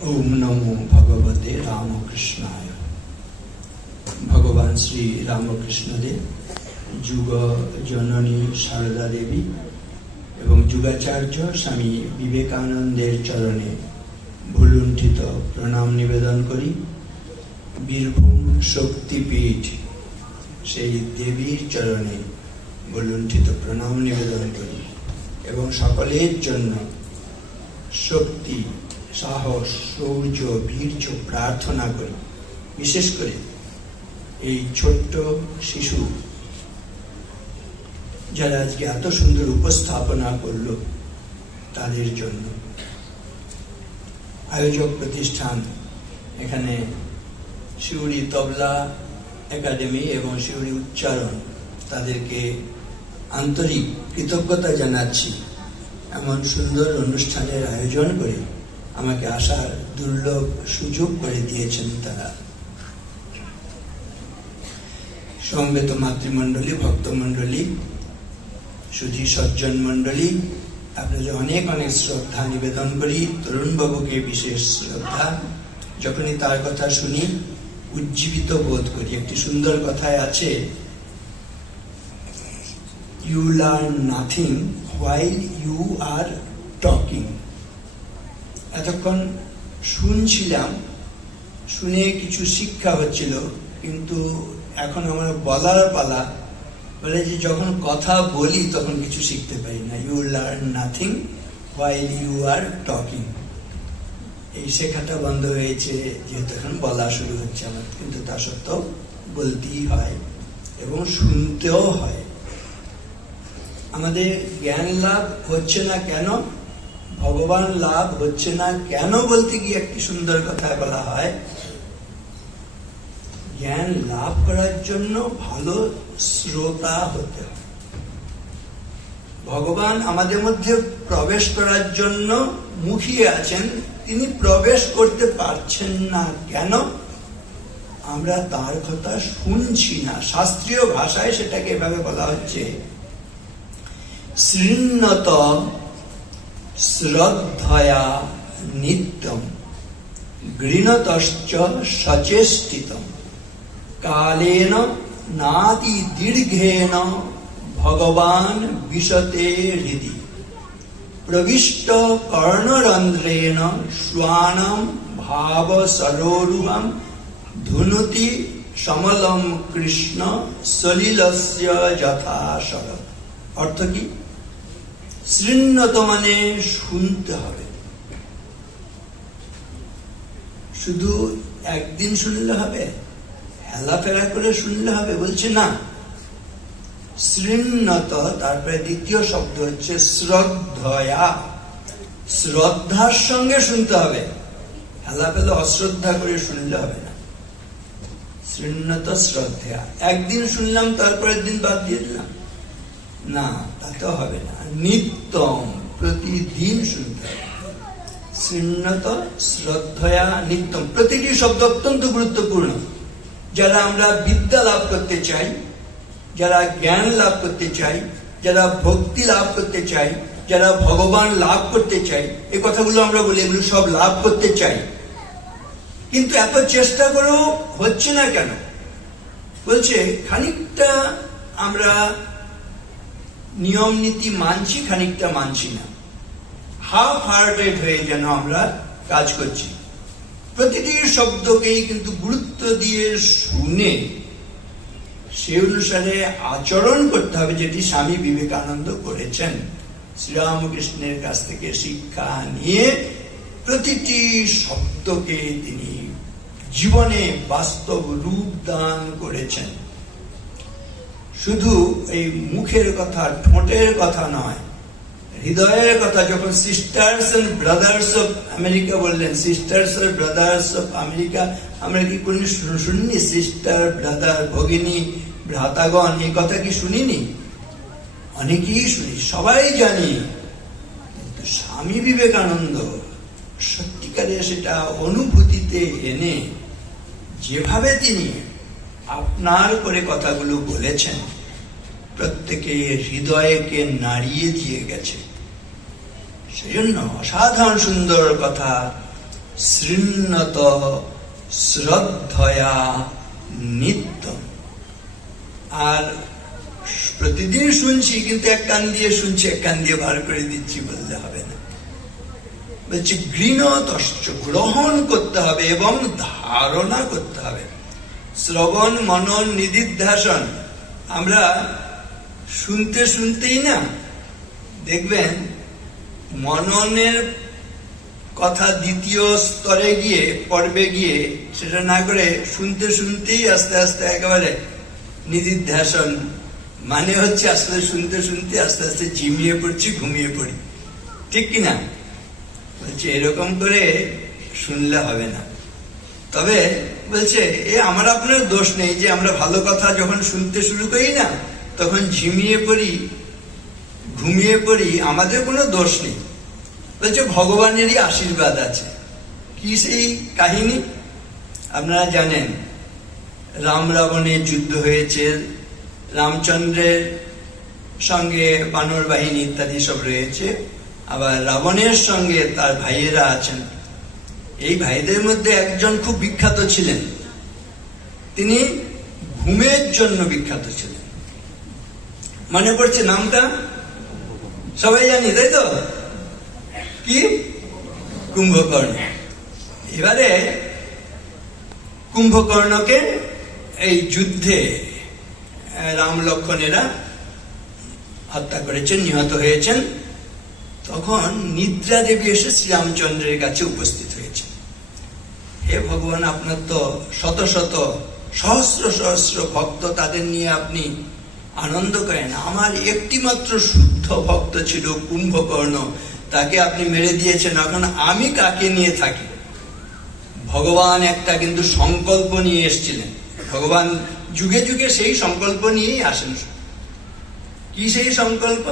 ओम नमो भगवते रामकृष्णाय। भगवान श्री रामकृष्ण देव जुग जननी शारदा देवी एवं जुगाचार्य स्वामी विवेकानंदेर चरणे भुलुंठित प्रणाम निवेदन करी। बीरभूम शक्तिपीठ সেই দেবীর চরণে ভুলুণ্ঠিত প্রণাম নিবেদন করি এবং সকলের জন্য শক্তি, সাহস, শৌর্য, বীর্য প্রার্থনা করি। বিশেষ করে এই ছোট্ট শিশু যারা আজকে এত সুন্দর উপস্থাপনা করলো তাদের জন্য। আয়োজক প্রতিষ্ঠান এখানে শিউরি তবলা একাডেমি এবং শিউরি উচ্চারণ, তাদেরকে আন্তরিক কৃতজ্ঞতা জানাচ্ছি। এমন সুন্দর অনুষ্ঠানের আয়োজন করে আমাকে আসার দুর্লভ সুযোগ করে দিয়েছেন তারা। সমবেত মাতৃমণ্ডলী, ভক্তমণ্ডলী, সুধী সজ্জন মণ্ডলী, আপনাদের অনেক অনেক শ্রদ্ধা নিবেদন করি। তরুণ বাবুকে বিশেষ শ্রদ্ধা। যখনই তার কথা শুনি উজ্জীবিত বোধ করি। একটি সুন্দর কথায় আছে, you learn nothing while you are talking. এতক্ষণ শুনছিলাম, শুনে কিছু শিক্ষা হচ্ছিল, কিন্তু এখন আমার বলার পালা। বলে যে যখন কথা বলি তখন কিছু শিখতে পারি না। You learn nothing while you are talking. এই শেখাটা বন্ধ হয়েছে যেহেতু এখন বলা শুরু হচ্ছে আমার, কিন্তু তা সত্ত্বেও বলতেই হয় এবং শুনতেও হয়। আমাদের জ্ঞান লাভ হচ্ছে না কেন, ভগবান লাভ হচ্ছে না কেন বলতে গিয়ে একটি সুন্দর কথা বলা হয়, জ্ঞান লাভ করার জন্য ভালো শ্রোতা হতে হয়। ভগবান আমাদের মধ্যে প্রবেশ করার জন্য মুখিয়ে আছেন, তিনি প্রবেশ করতে পারছেন না কেন? আমরা তার কথা শুনছি না। শাস্ত্রীয় ভাষায় সেটাকে এভাবে বলা হচ্ছে, শৃণ্যত শ্রদ্ধয়া নিত্যম গৃণতশ্চ সচেষ্টিতম কালেন নাতি দীর্ঘেন ভগবান বিশতে হৃদি প্রবিষ্ট কর্ণরন্ধ্রেণ শ্বানম ভাব সরোরুহম ধুনুতি সমলম কৃষ্ণ সলিলস্য যথাশর। অর্থ কি? শৃণ্যত মানে শুনতে হবে। শুধু একদিন শুনলে হবে, হেলাফেরা করে শুনলে হবে বলছে না। শৃণ্যত, তারপরে দ্বিতীয় শব্দ হচ্ছে শ্রদ্ধয়া। শ্রদ্ধার সঙ্গে শুনতে হবে, হেলাফেলা অশ্রদ্ধা করে শুনলে হবে না। শৃণ্যত শ্রদ্ধা। একদিন শুনলাম তারপরের দিন বাদ দিয়ে দিলাম, না, তাতেও হবে না। নিত্যম, প্রতিদিন শুনতে হবে। শৃণ্যত শ্রদ্ধয়া নিত্যম। প্রতিটি শব্দ অত্যন্ত গুরুত্বপূর্ণ। যারা আমরা বিদ্যা লাভ করতে চাই, যারা জ্ঞান লাভ করতে চাই, যারা ভক্তি লাভ করতে চাই, যারা ভগবান লাভ করতে চাই, এই কথাগুলো আমরা বলি, এগুলো সব লাভ করতে চাই, কিন্তু এত চেষ্টা করেও হচ্ছে না কেন? বলছে খানিকটা আমরা নিয়ম নীতি মানছি, খানিকটা মানছি না। হাফ হার্টেড হয়ে যেন আমরা কাজ করছি। প্রতিটি শব্দকেই কিন্তু গুরুত্ব দিয়ে শুনে সে অনুসারে আচরণ করতে হবে, যেটি স্বামী বিবেকানন্দ করেছেন। শ্রীরামকৃষ্ণের কাছ থেকে শিক্ষা নিয়ে প্রতিটি শব্দকে তিনি জীবনে বাস্তব রূপ দান করেছেন। শুধু এই মুখের কথা, ঠোঁটের কথা নয়, হৃদয়ের কথা। যখন sisters and brothers of America বললেন, সিস্টার্স আর ব্রাদার্স অফ আমেরিকা, আমরা কি কোন শুনিনি? সিস্টার, ব্রাদার, ভগিনী, ভ্রাতাগণ, এই কথা কি শুনিনি? অনেকেই শুনি, সবাই জানি, কিন্তু স্বামী বিবেকানন্দ সত্যিকারে সেটা অনুভূতিতে এনে যেভাবে তিনি আপনার করে কথাগুলো বলেছেন, প্রত্যেকে হৃদয়কে নাড়িয়ে দিয়ে গেছে। সেজন্য অসাধারণ সুন্দর কথা শৃণ্বত শ্রদ্ধয়া নিত্যম। আর প্রতিদিন শুনছি, কিন্তু এক কান দিয়ে শুনছি, এক কান দিয়ে বার করে দিচ্ছি বললে হবে না। বলছি গৃণতশ্চ, গ্রহণ করতে হবে এবং ধারণা করতে হবে। শ্রবণ মনন নিদিধ্যাসন, আমরা শুনতে শুনতেই না দেখবেন মননের কথা দ্বিতীয় স্তরে গিয়ে, পর্বে গিয়ে সেটা না করে শুনতে শুনতেই আস্তে আস্তে একেবারে নিদিধ্যাসন, মানে হচ্ছে আসলে শুনতে শুনতে আস্তে আস্তে ঝিমিয়ে পড়ছি, ঘুমিয়ে পড়ি, ঠিক কিনা? বলছে এরকম করে শুনলে হবে না। তবে বলছে আমার আপনার দোষ নেই যে আমরা ভালো কথা যখন শুনতে শুরু করি না তখন ঝিমিয়ে পড়ি, ঘুমিয়ে পড়ি, আমাদের কোনো দোষ নেই। বলছে ভগবানেরই আশীর্বাদ আছে। কি সেই কাহিনী? আপনারা জানেন, রাম রাবণের যুদ্ধ হয়েছে, রামচন্দ্রের সঙ্গে বানর বাহিনী ইত্যাদি সব রয়েছে, আবার রাবণের সঙ্গে তার ভাইয়েরা আছেন। এই ভাইদের মধ্যে একজন খুব বিখ্যাত ছিলেন, তিনি ঘুমের জন্য বিখ্যাত ছিলেন। মনে পড়ছে নামটা? সবাই জানি, তাই তো? কি? কুম্ভকর্ণ। এবারে কুম্ভকর্ণকে এই যুদ্ধে রাম লক্ষ্মণেরা হত্যা করেছেন, নিহত হয়েছেন। তখন নিদ্রা দেবী এসে শ্রীরামচন্দ্রের কাছে উপস্থিত হয়েছেন। হে ভগবান, আপনার তো শত শত সহস্র সহস্র ভক্ত, তাদের নিয়ে আপনি আনন্দ করেন। আমার একটি মাত্র শুদ্ধ ভক্ত ছিল কুম্ভকর্ণ, তাকে আপনি মেরে দিয়েছেন, এখন আমি কাকে নিয়ে থাকি? ভগবান একটা কিন্তু সংকল্প নিয়ে এসেছিলেন। ভগবান যুগে যুগে সেই সংকল্প নিয়েই আসেন। কি সেই সংকল্প?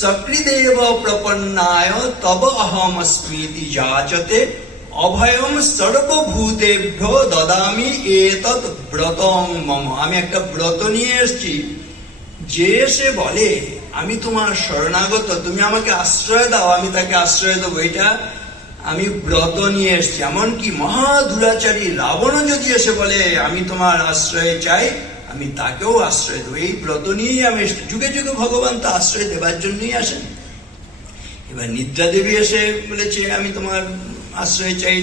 সকৃদেব প্রপন্নায় তব অহমস্মিতি যাচতে অভয়ম সর্বভূতেভ্য দদামি এতৎ ব্রতং মম। আমি একটা ব্রত নিয়ে এসেছি, যে সে বলে আমি তোমার শরণাগত, তুমি আমাকে আশ্রয় দাও, আমি তাকে আশ্রয় দেবো। এটা আমি ব্রত নিয়ে এসেছি। এমনকি মহাধুরাচারী রাবণ যদি এসে বলে আমি তোমার আশ্রয় চাই, আমি তাকেও আশ্রয় দেবো। এই ব্রত নিয়েই আমি এসেছি। যুগে যুগে ভগবান তো আশ্রয় দেবার জন্যই আসেন। এবার নিদ্রা দেবী এসে বলেছে আমি তোমার আশ্রয় চাই,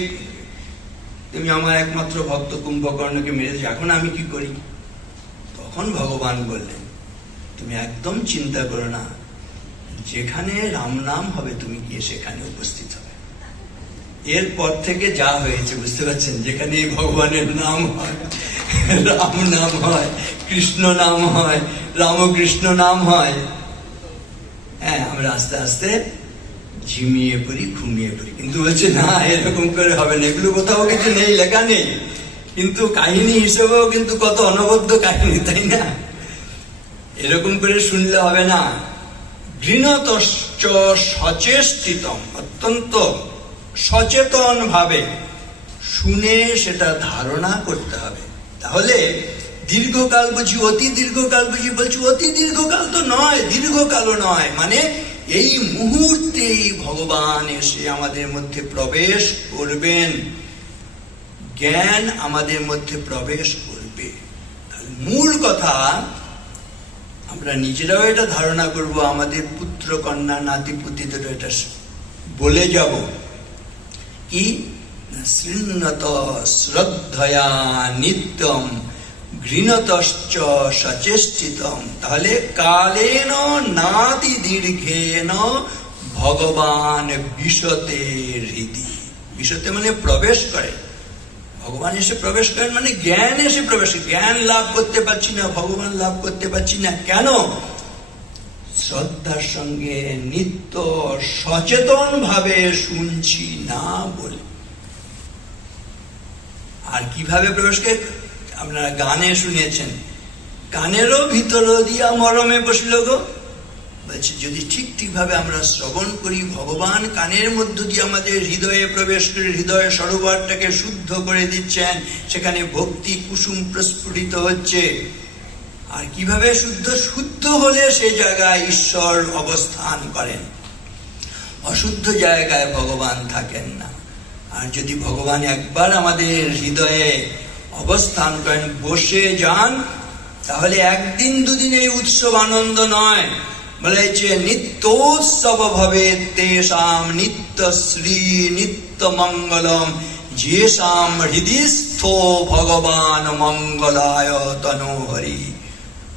তুমি আমার একমাত্র ভক্ত কুম্ভকর্ণকে মেরেছো, এখন আমি কি করি? তখন ভগবান বললেন তুমি একদম চিন্তা করো না, যেখানে রাম নাম হবে তুমি গিয়ে সেখানে উপস্থিত হবে। এরপর থেকে যা হয়েছে বুঝতে পারছেন, যেখানে ভগবানের নাম হয়, রাম নাম হয়, কৃষ্ণ নাম হয়, রামকৃষ্ণ নাম হয়, হ্যাঁ আমরা আস্তে আস্তে ঝিমিয়ে পড়ি, ঘুমিয়ে পড়ি। কিন্তু বলছে না, এরকম করে হবে না, এগুলো কোথাও কিছু নেই, লেখা নেই, কিন্তু কাহিনী হিসেবেও কিন্তু কত অনবদ্য কাহিনী, তাই না? এরকম করে শুনলে হবে না। গৃণতশ্চ সচেষ্টিতম, অত্যন্ত সচেতন ভাবে শুনে সেটা ধারণা করতে হবে। তাহলে দীর্ঘকাল বুঝি, অতি দীর্ঘকাল বুঝি, বলছি অতি দীর্ঘকাল তো নয়, দীর্ঘকালও নয়, মানে এই মুহূর্তেই ভগবান এসে আমাদের মধ্যে প্রবেশ করবেন, জ্ঞান আমাদের মধ্যে প্রবেশ করবে। মূল কথা আমরা নিজেরাও এটা ধারণা করব, আমাদের পুত্র কন্যা নাতি পুতিদের এটা বলে যাব কি, শৃণ্বত শ্রদ্ধয়া নিত্যম ঘৃণতশ্চ সচেষ্টিতম। তাহলে কালেন নাতি দীর্ঘেন ভগবান বিশতে হৃদি। বিশতে মানে প্রবেশ করে, ভগবান এসে প্রবেশ করেন মানে জ্ঞান এসে প্রবেশ। জ্ঞান লাভ করতে পারছি না, ভগবান লাভ করতে পারছি না, কেন? শ্রদ্ধার সঙ্গে নিত্য সচেতন ভাবে শুনছি না বলে। আর কিভাবে প্রবেশ করে? আপনারা গানে শুনেছেন, কানেরও ভিতর দিয়া মরমে বসিল গো। বলছে যদি ঠিক ঠিক ভাবে আমরা শ্রবণ করি, ভগবান কানের মধ্য দিয়ে আমাদের হৃদয়ে প্রবেশ করে হৃদয় সরোবরটাকে শুদ্ধ করে দিচ্ছেন, সেখানে ভক্তি কুসুম প্রস্ফুটিত হচ্ছে। আর কিভাবে শুদ্ধ? শুদ্ধ হলে সে জায়গায় ঈশ্বর অবস্থান করেন, অশুদ্ধ জায়গায় ভগবান থাকেন না। আর যদি ভগবান একবার আমাদের হৃদয়ে অবস্থান করেন, বসে যান, তাহলে একদিন দুদিন এই উৎসব আনন্দ নয়, বলে যে নিত্যোৎসব ভবে তেষাম নিত্য শ্রী নিত্য মঙ্গলম যেষাম হৃদিস্থ ভগবান মঙ্গলায় তনোহরি।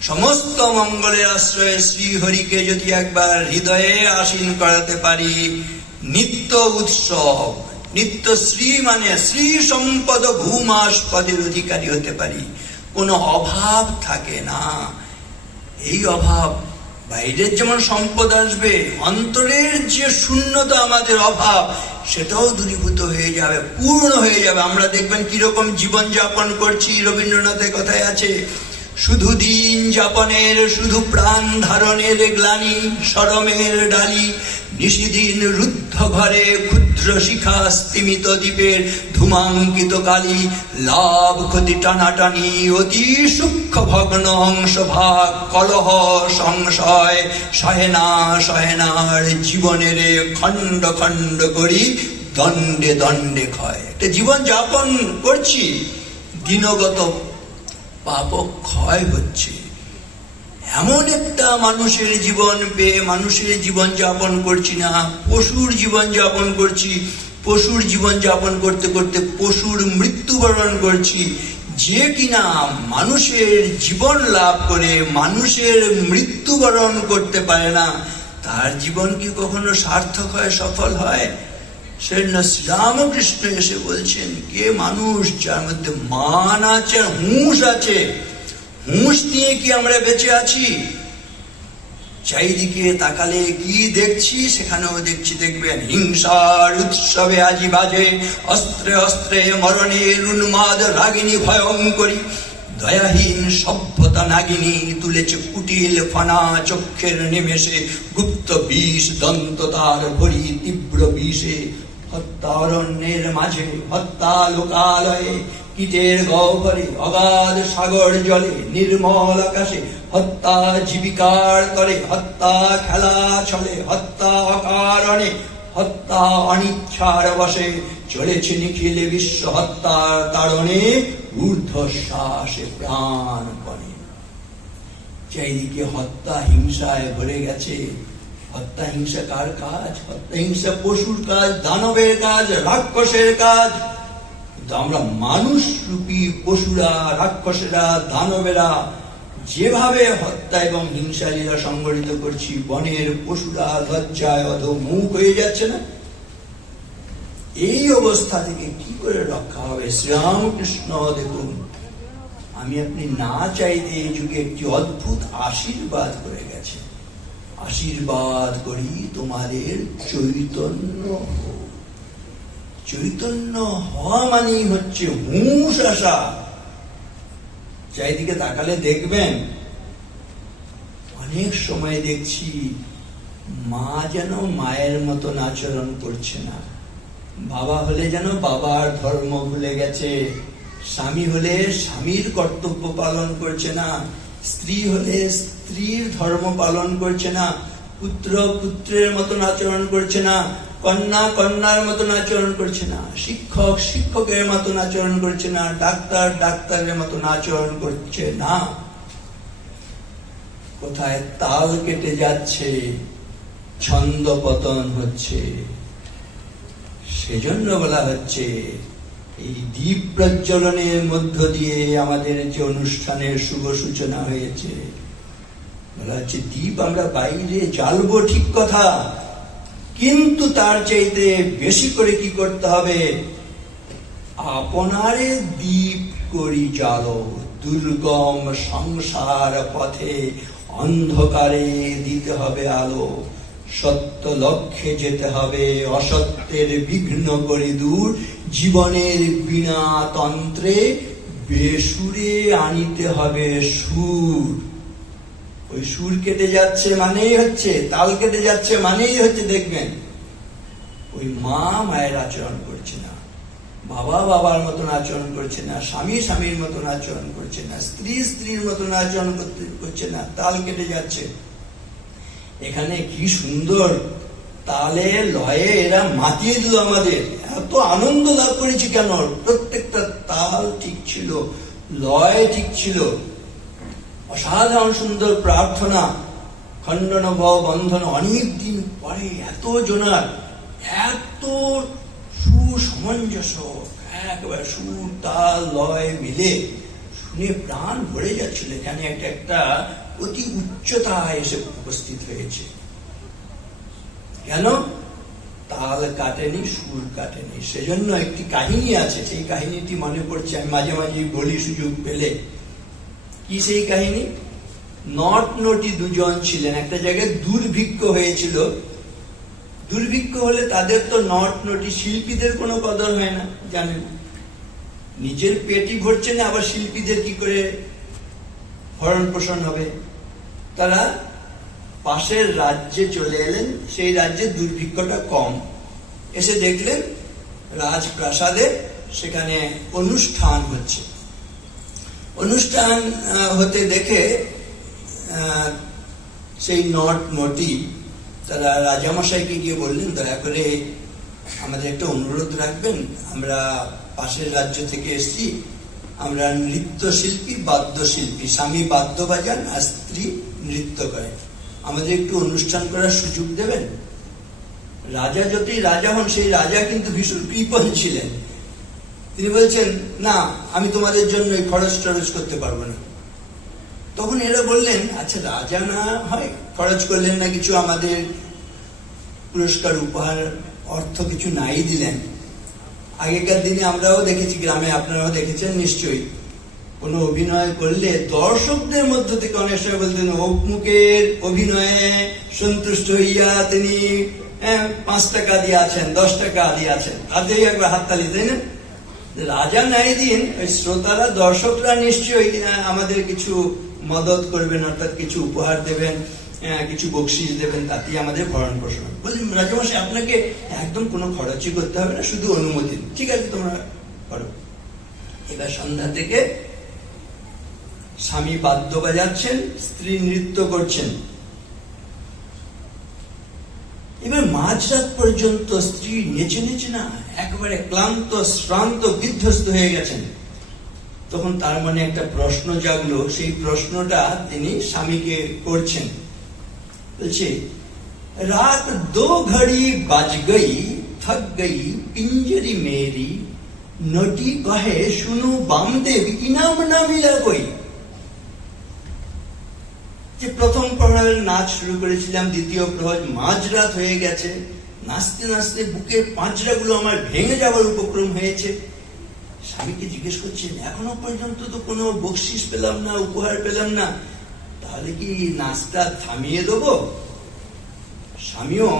সমস্ত মঙ্গলের আশ্রয়ে শ্রীহরিকে যদি একবার হৃদয়ে আসীন করাতে পারি, নিত্য উৎসব, নিত্য শ্রী মানে শ্রী সম্পদ ভূমাস্পদের অধিকারী হতে পারি, কোনো অভাব থাকে না। এই অভাব বাইরের যেমন সম্পদ আসবে, অন্তরের যে শূন্যতা আমাদের অভাব, সেটাও দূরীভূত হয়ে যাবে, পূর্ণ হয়ে যাবে। আমরা দেখবেন কিরকম জীবন যাপন করছি। রবীন্দ্রনাথের কথায় আছে, শুধু দিন যাপনের, শুধু প্রাণ ধারণের গ্লানি, শরমের ডালি, নিশিদিন রুদ্ধ ঘরে ক্ষুদ্র শিখা স্তিমিত দ্বীপের ধূমাঙ্কিত কালি, লাভ ক্ষতি টানাটানি, অতি সূক্ষ্ম ভগ্ন অংশ ভাগ, কলহ সংশয়, সহেনার জীবনের খণ্ড খণ্ড করি দণ্ডে দণ্ডে ক্ষয়। একটা জীবন যাপন করছি, দিনগত পাপ ক্ষয় হচ্ছে। এমন একটা মানুষের জীবন পেয়ে মানুষের জীবন যাপন করছি না, পশুর জীবন যাপন করছি। পশুর জীবন যাপন করতে করতে পশুর মৃত্যুবরণ করছি। যে কিনা মানুষের জীবন লাভ করে মানুষের মৃত্যুবরণ করতে পারে না, তার জীবন কি কখনো সার্থক হয়, সফল হয়? সেজন্য শ্রীরামকৃষ্ণ এসে বলছেন, কে মানুষ যার মধ্যে মান আছে, হুঁশ আছে? হুঁশ নিয়ে কি আমরা বেঁচে আছি? চারিদিকে তাকালে কি দেখছি? সেখানেও দেখছি, দেখবেন হিংসার উৎসবে আজি বাজে, অস্ত্রে অস্ত্রে মরণের উন্মাদ রাগিনী ভয়ঙ্করী, দয়াহীন সভ্যতা নাগিনী তুলেছে কুটিল ফনা চক্ষের নিমেষে, গুপ্ত বিষ দন্ত তার ভরি তীব্র বিষে, হত্যা অরণ্যের মাঝে, হত্যা লোকালয়ে, কীটের গহ্বরে, অগাধ সাগর জলে, নির্মল আকাশে, হত্যা জীবিকার তরে, হত্যা খেলা ছলে, হত্যা অকারণে, হত্যা অনিচ্ছার বসে, চলেছে নিখিল বিশ্ব হত্যার তাড়নে, ঊর্ধ্বশ্বাসে প্রাণপণে। চারিদিকে হত্যা হিংসায় ভরে গেছে। হত্যা হিংসা কার কাজ? হত্যা হিংসা পশুর কাজ, দানবের কাজ, রাক্ষসের কাজ। আমরা মানুষ রূপী পশুরা, রাক্ষসেরা, দানবেরা যেভাবে হত্যা এবং হিংসা লীলা সংগঠিত করছি, বনের পশুরা লজ্জায় অধোমুখ হয়ে যাচ্ছে না? এই অবস্থা থেকে কি করে রক্ষা হবে? শ্রীরামকৃষ্ণ দেখুন, আমি আপনি না চাইতে এই যুগে একটি অদ্ভুত আশীর্বাদ করে গেছে। আশীর্বাদ করি তোমাদের চৈতন্য হোক। চৈতন্য হওয়া মানেই হচ্ছে হুঁশ আসা। চারিদিকে তাকালে দেখবেন, অনেক সময় দেখছি মা যেন মায়ের মতন আচরণ করছে না, বাবা হলে যেন বাবার ধর্ম ভুলে গেছে, স্বামী হলে স্বামীর কর্তব্য পালন করছে না, স্ত্রী হলে স্ত্রীর ধর্ম পালন করছে না, পুত্র পুত্রের মতন আচরণ করছে না, কন্যা কন্যার মতন আচরণ করছে না, শিক্ষক শিক্ষকের মতন আচরণ করছে না, ডাক্তার ডাক্তারের মতন আচরণ করছে না। কোথায় তাল কেটে যাচ্ছে, ছন্দ পতন হচ্ছে। সেজন্য বলা হচ্ছে, এই দীপ প্রজ্বলনের মধ্য দিয়ে আমাদের যে অনুষ্ঠানের শুভ সূচনা হয়েছে, বলা হচ্ছে দীপ আমরা বাইরে জ্বালবো, ঠিক কথা, কিন্তু তার চাইতে বেশি করে কি করতে হবে? আপনারে দীপ করি জ্বালো, দুর্গম সংসার পথে অন্ধকারে দিতে হবে আলো, সত্য লক্ষ্যে যেতে হবে, অসত্যের বিঘ্ন করে দূর, জীবনের বিনা তন্ত্রে বেসুরে আনিতে হবে সুর। ওই সুর কেটে যাচ্ছে মানেই হচ্ছে, তাল কেটে যাচ্ছে মানেই হচ্ছে, দেখবেন ওই মা মায়ের আচরণ করছে না, বাবা বাবার মতন আচরণ করছে না, স্বামী স্বামীর মতন আচরণ করছে না, স্ত্রী স্ত্রীর মতন আচরণ করছে না, তাল কেটে যাচ্ছে। এখানে কি সুন্দর তালে লয়ে এরা মাতিয়ে দিল আমাদের। এত আনন্দ লাভ করেছি কেন? প্রত্যেকটা তাল ঠিক ছিল, লয় ঠিক ছিল। অসাধারণ সুন্দর প্রার্থনা, খণ্ডন ভব বন্ধন। অনেক দিন পরে এত জনার এত সুসমঞ্জস্য, একেবারে সুর তাল লয় মিলে শুনে প্রাণ ভরে যাচ্ছিল। এখানে একটা অতি উচ্চতায় এসে উপস্থিত হয়েছে। কেন? তাল কাটেনি, সুর কাটেনি। সেজন্য একটি কাহিনী আছে, সেই কাহিনীটি মনে পড়ছে, আমি মাঝে মাঝে বলি সুযোগ পেলে। কি সেই কাহিনী? নট নটি দুজন ছিলেন, একটা জায়গায় দুর্ভিক্ষ হয়েছিল। দুর্ভিক্ষ হলে তাদের তো নট নটি শিল্পীদের কোনো কদর হয় না, জানেন। নিজের পেটই ভরছে না, আবার শিল্পীদের কি করে ভরণ পোষণ হবে? তারা পাশের রাজ্যে চলে এলেন, সেই রাজ্যে দুর্ভিক্ষটা কম। এসে দেখলেন রাজপ্রাসাদে সেখানে অনুষ্ঠান হচ্ছে। অনুষ্ঠান হতে দেখে সেই নট নটি তারা রাজামশাইকে গিয়ে বললেন, দয়া করে আমাদের একটা অনুরোধ রাখবেন, আমরা পাশের রাজ্য থেকে এসেছি, আমরা নৃত্যশিল্পী, বাদ্যশিল্পী, স্বামী বাদ্য বাজান আর স্ত্রী নৃত্য করে, আমাদের একটু অনুষ্ঠান করার সুযোগ দেবেন। রাজা যতই রাজা হন, সেই রাজা কিন্তু ভীষণ কৃপণ ছিলেন। তিনি বলছেন, না, আমি তোমাদের জন্য খরচ টরচ করতে পারবো না। তখন এরা বললেন, আচ্ছা রাজা না হয় খরচ করলেন না কিছু, আমাদের পুরস্কার উপহার অর্থ কিছু নাই দিলেন। আগেকার দিনে আমরাও দেখেছি, গ্রামে আপনারাও দেখেছেন নিশ্চয়ই, কোনো অভিনয় করলে দর্শকদের মধ্য থেকে অনেক সময় বলতেন, অমুকের অভিনয়ে সন্তুষ্ট হইয়া তিনি 5 টাকা দিয়েছেন, 10 টাকা দিয়েছেন, তাতেই একবার হাততালি, তাই না? রাজা নাই দিন, ওই শ্রোতারা, দর্শকরা নিশ্চয়ই আমাদের কিছু মদত করবেন, অর্থাৎ কিছু উপহার দেবেন, কিছু বকশিস দেবেন, তাতেই আমাদের ভরণ পোষণ। বলছেন, রাজামশাই আপনাকে একদম কোনো খরচই করতে হবে না, শুধু অনুমতি। ঠিক আছে, তোমরা করো। এবার সন্ধ্যা থেকে স্বামী বাদ্য বাজাচ্ছেন, স্ত্রী নৃত্য করছেন। এবার মাঝরাত পর্যন্ত স্ত্রী নেচে নেচে না একেবারে ক্লান্ত, শ্রান্ত, বিধ্বস্ত হয়ে গেছেন। তখন তার মনে একটা প্রশ্ন জাগলো, সেই প্রশ্নটা তিনি স্বামীকে করছেন। বলছে, রাত 2 घड़ी বাজ গই, থক গই পিঞ্জরি মেরি, নটি কহে শুনু বামদেব, ইনাম না মিলা কই। যে প্রথম প্রহরের নাচ শুরু করেছিলাম, দ্বিতীয় প্রহর মাঝরাত হয়ে গেছে, নাচতে নাচতে বুকের পাঁজরাগুলো আমার ভেঙে যাওয়ার উপক্রম হয়েছে। স্বামীকে জিজ্ঞেস করছেন, এখনো পর্যন্ত তো কোনো বকশিস পেলাম না, উপহার পেলাম না, তাহলে কি নাচটা থামিয়ে দেবো? স্বামীও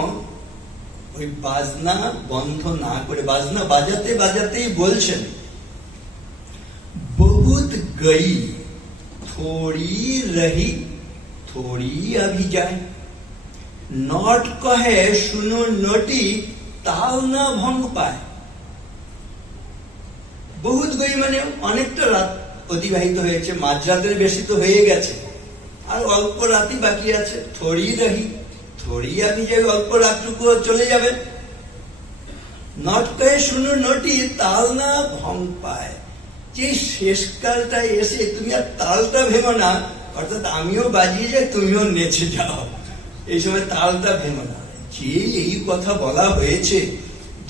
ওই বাজনা বন্ধ না করে, বাজনা বাজাতে বাজাতেই বলছেন, বহুত গই থোড়ি রহি, থোড়ি আভি যায়, নট কহে শুনো নটি, তাল না ভঙ্গ পায়। বহুত গই মানে অনেকটা রাত অতিবাহিত হয়েছে, মাঝরাতের বেশি তো হয়ে গেছে, আর অল্প রাতই বাকি আছে। থোড়ি রহি, থোড়ি আভি যায়, অল্প রাতটুকু চলে যাবে। নট কহে শুনো নটি, তাল না ভঙ্গ পায়। যে শেষকালটা এসে তুমি আর তালটা ভেঙো না, অর্থাৎ আমিও বাজিয়ে যাই, তুমিও নেচে যাও, এই সময় তালটা ভেঙো না। যে এই কথা বলা হয়েছে,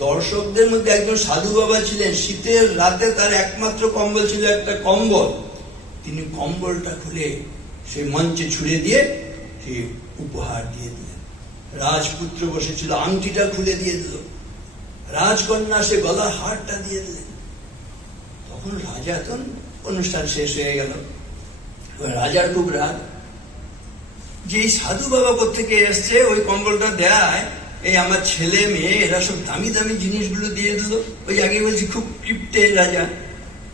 দর্শকদের মধ্যে একজন সাধু বাবা ছিলেন, শীতের রাতে তার একমাত্র কম্বল ছিল একটা কম্বল। তিনি কম্বলটা খুলে সেই মঞ্চে ছুড়ে দিয়ে সেই উপহার দিয়ে দিলেন। রাজপুত্র বসেছিল, আংটিটা খুলে দিয়ে দিল। রাজকন্যা সে গলার হারটা দিয়ে দিলেন। তখন রাজা, তখন অনুষ্ঠান শেষ হয়ে গেল, রাজার খুব রাগ, যে সাধু বাবা কোত্থেকে এসছে, ওই কম্বলটা দেয়, এই আমার ছেলে মেয়ে এরা সব দামি দামি জিনিসগুলো দিয়ে দিল। ওই আগে বলছি খুব কিপ্টে রাজা,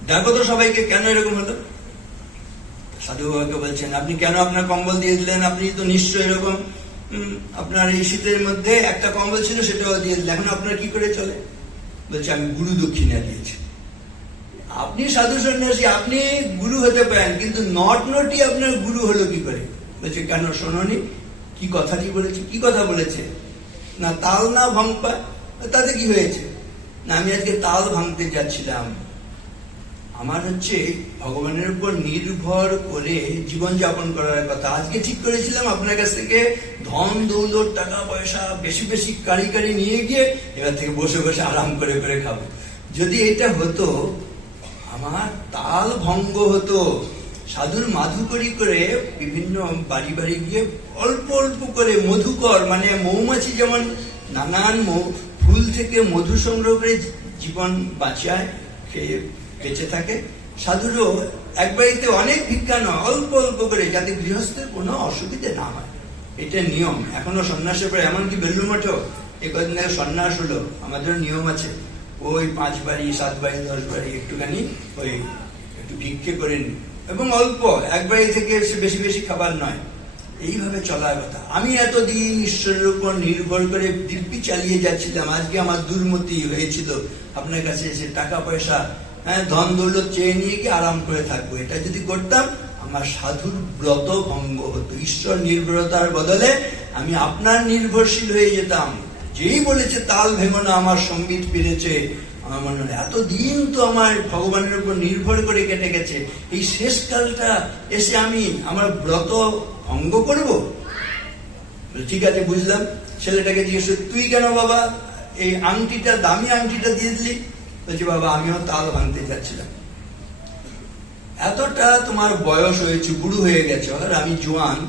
দেখো তো সবাইকে কেন এরকম হলো। সাধু বাবাকে বলছেন, আপনি কেন আপনার কম্বল দিয়ে দিলেন? আপনি তো নিশ্চয় এরকম, আপনার এই শীতের মধ্যে একটা কম্বল ছিল, সেটাও দিয়ে দিলেন, এখন আপনার কি করে চলে? বলছে, আমি গুরু দক্ষিণা দিয়েছি। আপনি সাধু সন্ন্যাসী, আপনি গুরু হতে পারেন, কিন্তু নট নটি আপনার গুরু হলো কি করে? বলছে, কেন শোনোনি কি কথাটি বলেছে? কি কথা বলেছে? না তাল না ভঙ্গ পায়, তাতে কি হয়েছে? না আমি আজকে তাল ভাঙতে যাচ্ছিলাম। আমার ভগবানের উপর নির্ভর করে জীবন যাপন করার কথা। আজকে ঠিক করেছিলাম আপনার কাছ থেকে ধন দৌলত টাকা পয়সা বেশি বেশি কারি কারি নিয়ে গিয়ে এবার থেকে বসে বসে আরাম করে করে খাবো। যদি এটা হতো, আমার তাল ভঙ্গ হতো। সাধুর মাধুকরী করে বিভিন্ন বাড়ি বাড়ি গিয়ে অল্প অল্প করে মধুকর, মানে মৌমাছি যেমন নানান ফুল থেকে মধু সংগ্রহ করে জীবন বাঁচায়, খেয়ে বেঁচে থাকে, সাধুরও এক বাড়িতে অনেক ভিক্ষা নয়, অল্প অল্প করে, যাতে গৃহস্থের কোনো অসুবিধে না হয়। এটা নিয়ম। এখনো সন্ন্যাসের পরে, এমনকি বেলুড় মঠেও এই কদিন আগে সন্ন্যাস হলো, আমাদের নিয়ম আছে, ওই 5 বাড়ি 7 বাড়ি 10 বাড়ি একটুখানি ওই একটু ভিক্ষে করে নি, এবং অল্প, এক বাড়ি থেকে বেশি বেশি খাবার নয়। এইভাবে চলার কথা। আমি এতদিন ঈশ্বরের উপর নির্ভর করে দিব্যি চালিয়ে যাচ্ছিলাম। আজকে আমার দুর্মতি হয়েছিল আপনার কাছে এসে টাকা পয়সা, ধন দৌলত চেয়ে নিয়ে গিয়ে আরাম করে থাকবো। এটা যদি করতাম আমার সাধুর ব্রত ভঙ্গ হতো। ঈশ্বর নির্ভরতার বদলে আমি আপনার নির্ভরশীল হয়ে যেতাম। যেই বলেছে তাল ভেঙো না, আমার সম্বিত ফিরেছে, আমার মনে হয় এতদিন তো আমার ভগবানের উপর নির্ভর করে কেটে গেছে, এই শেষ কালটা এসে আমি আমার ব্রত ভঙ্গ করব? ঠিক আছে, বুঝলাম। ছেলেটাকে জিজ্ঞেস, তুই কেন বাবা এই আংটিটা, দামি আংটিটা দিয়ে দিলি? বলছি, বাবা আমিও তাল ভাঙতে যাচ্ছিলাম। এতটা তোমার বয়স হয়েছে, বুড়ো হয়ে গেছে, আর আমি জোয়ান,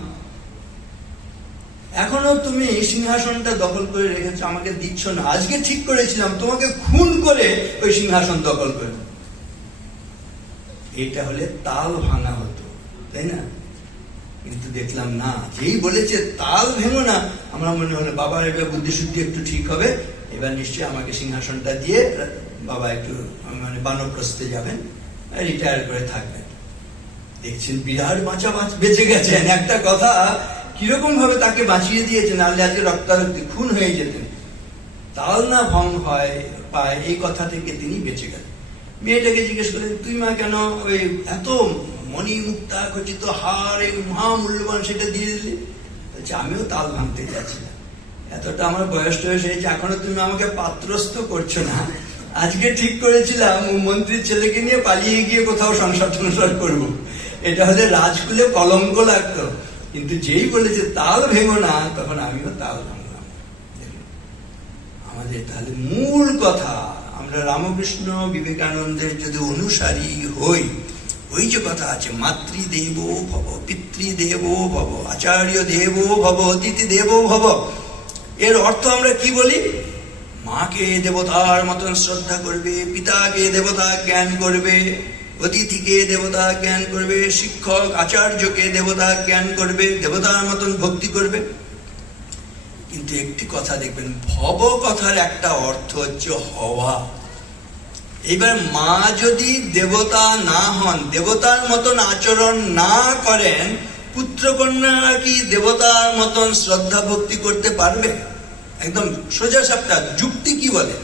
এখনো তুমি সিংহাসনটা দখল করে রেখেছো, আমাকে দিচ্ছ না। আজকে ঠিক করেছিলাম তোমাকে খুন করে ওই সিংহাসন দখল করে। এটা হলে তাল ভাঙা হতো, তাই না? কিন্তু দেখলাম না, যেই বলেছে তাল ভেঙো না, আমার মনে হলো বাবার এবার বুদ্ধি শুদ্ধি একটু ঠিক হবে, এবার নিশ্চয়ই আমাকে সিংহাসনটা দিয়ে বাবা একটু মানে বানপ্রস্থে যাবেন, রিটায়ার করে থাকবেন। দেখছেন বিরাট বেঁচে গেছেন। একটা কথা কিরকম ভাবে তাকে বাঁচিয়ে দিয়েছে, নাহলে আজকে রক্তারক্তি খুন হয়ে যেতেন। তাল না ভঙ্গ হয় পায়, এই কথা থেকে তিনি বেঁচে গেলেন। মেয়েটাকে জিজ্ঞেস করলেন, তুই মা কেন ওই এত মণি মুক্তা খচিত হার, এই মহামূল্যবান সেটা দিয়ে দিলি? বলছে, আমিও তাল ভাঙতে যাচ্ছিলাম। এতটা আমার বয়স টয়স হয়েছে, এখনো তুমি আমাকে পাত্রস্থ করছো না। আজকে ঠিক করেছিলাম মন্ত্রীর ছেলেকে নিয়ে পালিয়ে গিয়ে কোথাও সংসার টংসার করবো। এটা হলে রাজকুলে কলঙ্ক লাগতো। কিন্তু যেই বলেছে তাল ভেঙো না, তখন আমিও তাল ভাঙলাম। আমাদের তাহলে মূল কথা, আমরা রামকৃষ্ণ বিবেকানন্দের যদি অনুসারী হই, ওই যে কথা আছে, মাতৃদেব ভব, পিতৃদেব ভব, আচার্য দেব ভব, অতিথি দেব ভব। এর অর্থ আমরা কি বলি? মাকে দেবতার মতন শ্রদ্ধা করবে, পিতাকে দেবতা জ্ঞান করবে, অতিথিকে দেবতা জ্ঞান করবে, শিক্ষক আচার্যকে দেবতা জ্ঞান করবে, দেবতার মতন ভক্তি করবে। কিন্তু একটি কথা দেখবেন, ভব কথার একটা অর্থ হচ্ছে হওয়া। এবার মা যদি দেবতা না হন, দেবতার মতন আচরণ না করেন, পুত্রকন্যারা কি দেবতার মতন শ্রদ্ধা ভক্তি করতে পারবে? একদম সোজা সাপটা যুক্তি কি বলে?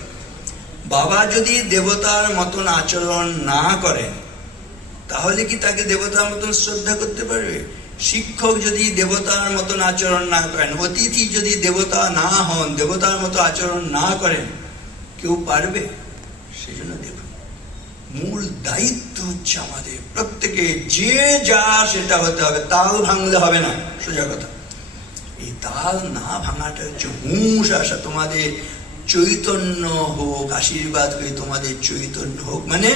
বাবা যদি দেবতার মতন আচরণ না করেন, তাহলে কি তাকে দেবতার মতন শ্রদ্ধা করতে পারবে? শিক্ষক যদি দেবতার মতন আচরণ না করেন, অতিথি যদি দেবতা না হন, দেবতার মতো আচরণ না করেন, কেউ পারবে? সেই জন্য দেখুন, মূল দায়িত্ব হচ্ছে আমাদের প্রত্যেকে, যে যা সেটা হতে হবে, তাল ভাঙলে হবে না, সোজা কথা। এই তাল না ভাঙাটা হচ্ছে হুঁশ আসা। তোমাদের চৈতন্য হোক, আশীর্বাদ হয়ে তোমাদের চৈতন্য হোক, মানে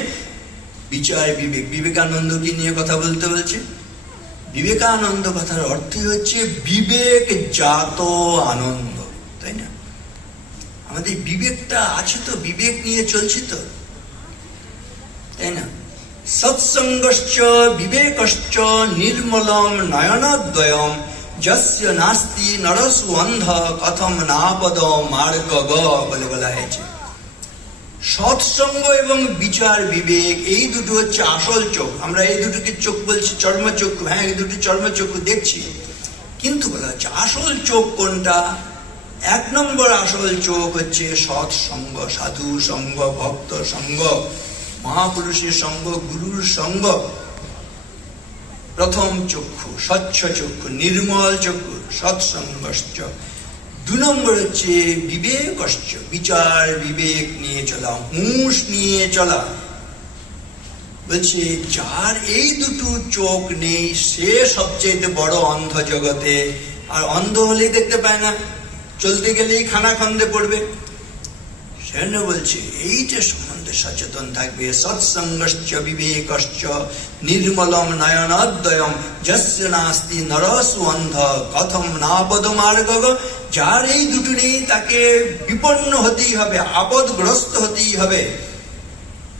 বিচার বিবেক। বিবেকানন্দকে নিয়ে কথা বলতে বলছে। বিবেকানন্দ কথার অর্থই হচ্ছে বিবেক জাত আনন্দ, তাই না? আমাদের বিবেকটা আছে তো, বিবেক নিয়ে চলছি তো, তাই না? সৎসঙ্গশ্চ বিবেকশ্চ নির্মলম নয়নদ্বয়ম যস্য নাস্তি নরসু অন্ধ কথম নাপদ মার্গ গ বলে বলা হয়েছে। সৎসঙ্গ এবং বিচার বিবেক, এই দুটো হচ্ছে আসল চোখ। আমরা এই দুটোকে চোখ বলছি চর্মচক্ষু। হ্যাঁ, এই দুটো চর্মচক্ষু দেখছি, কিন্তু বলা হচ্ছে আসল চোখ কোনটা? 1 নম্বর আসল চোখ হচ্ছে সৎসঙ্গ, সাধু সঙ্গ, ভক্ত সঙ্গ, মহাপুরুষের সঙ্গ, গুরুর সঙ্গ। প্রথম চক্ষু, স্বচ্ছ চক্ষু, নির্মল চক্ষু, সৎসঙ্গশ্চ। 2 নম্বর হচ্ছে বিবেকশ্চ, বিচার বিবেক নিয়ে চলা, হুঁশ নিয়ে চলা। বলছে যার এই দুটো চোখ নেই সে সবচেয়ে বড় অন্ধ জগতে। আর অন্ধ হলেই দেখতে পায় না, চলতে গেলেই খানাখন্দে পড়বে। সেজন্য বলছে এইটা সম্বন্ধে সচেতন থাকবে। সৎসঙ্গশ্চ বিবেকশ্চ নির্মলম নয়নোদয়ম যস্য নাস্তি নরসু অন্ধ কথম নাবদ মার্গগ। যার এই দুটো নেই তাকে বিপন্ন হতেই হবে, আপদগ্রস্ত হতেই হবে,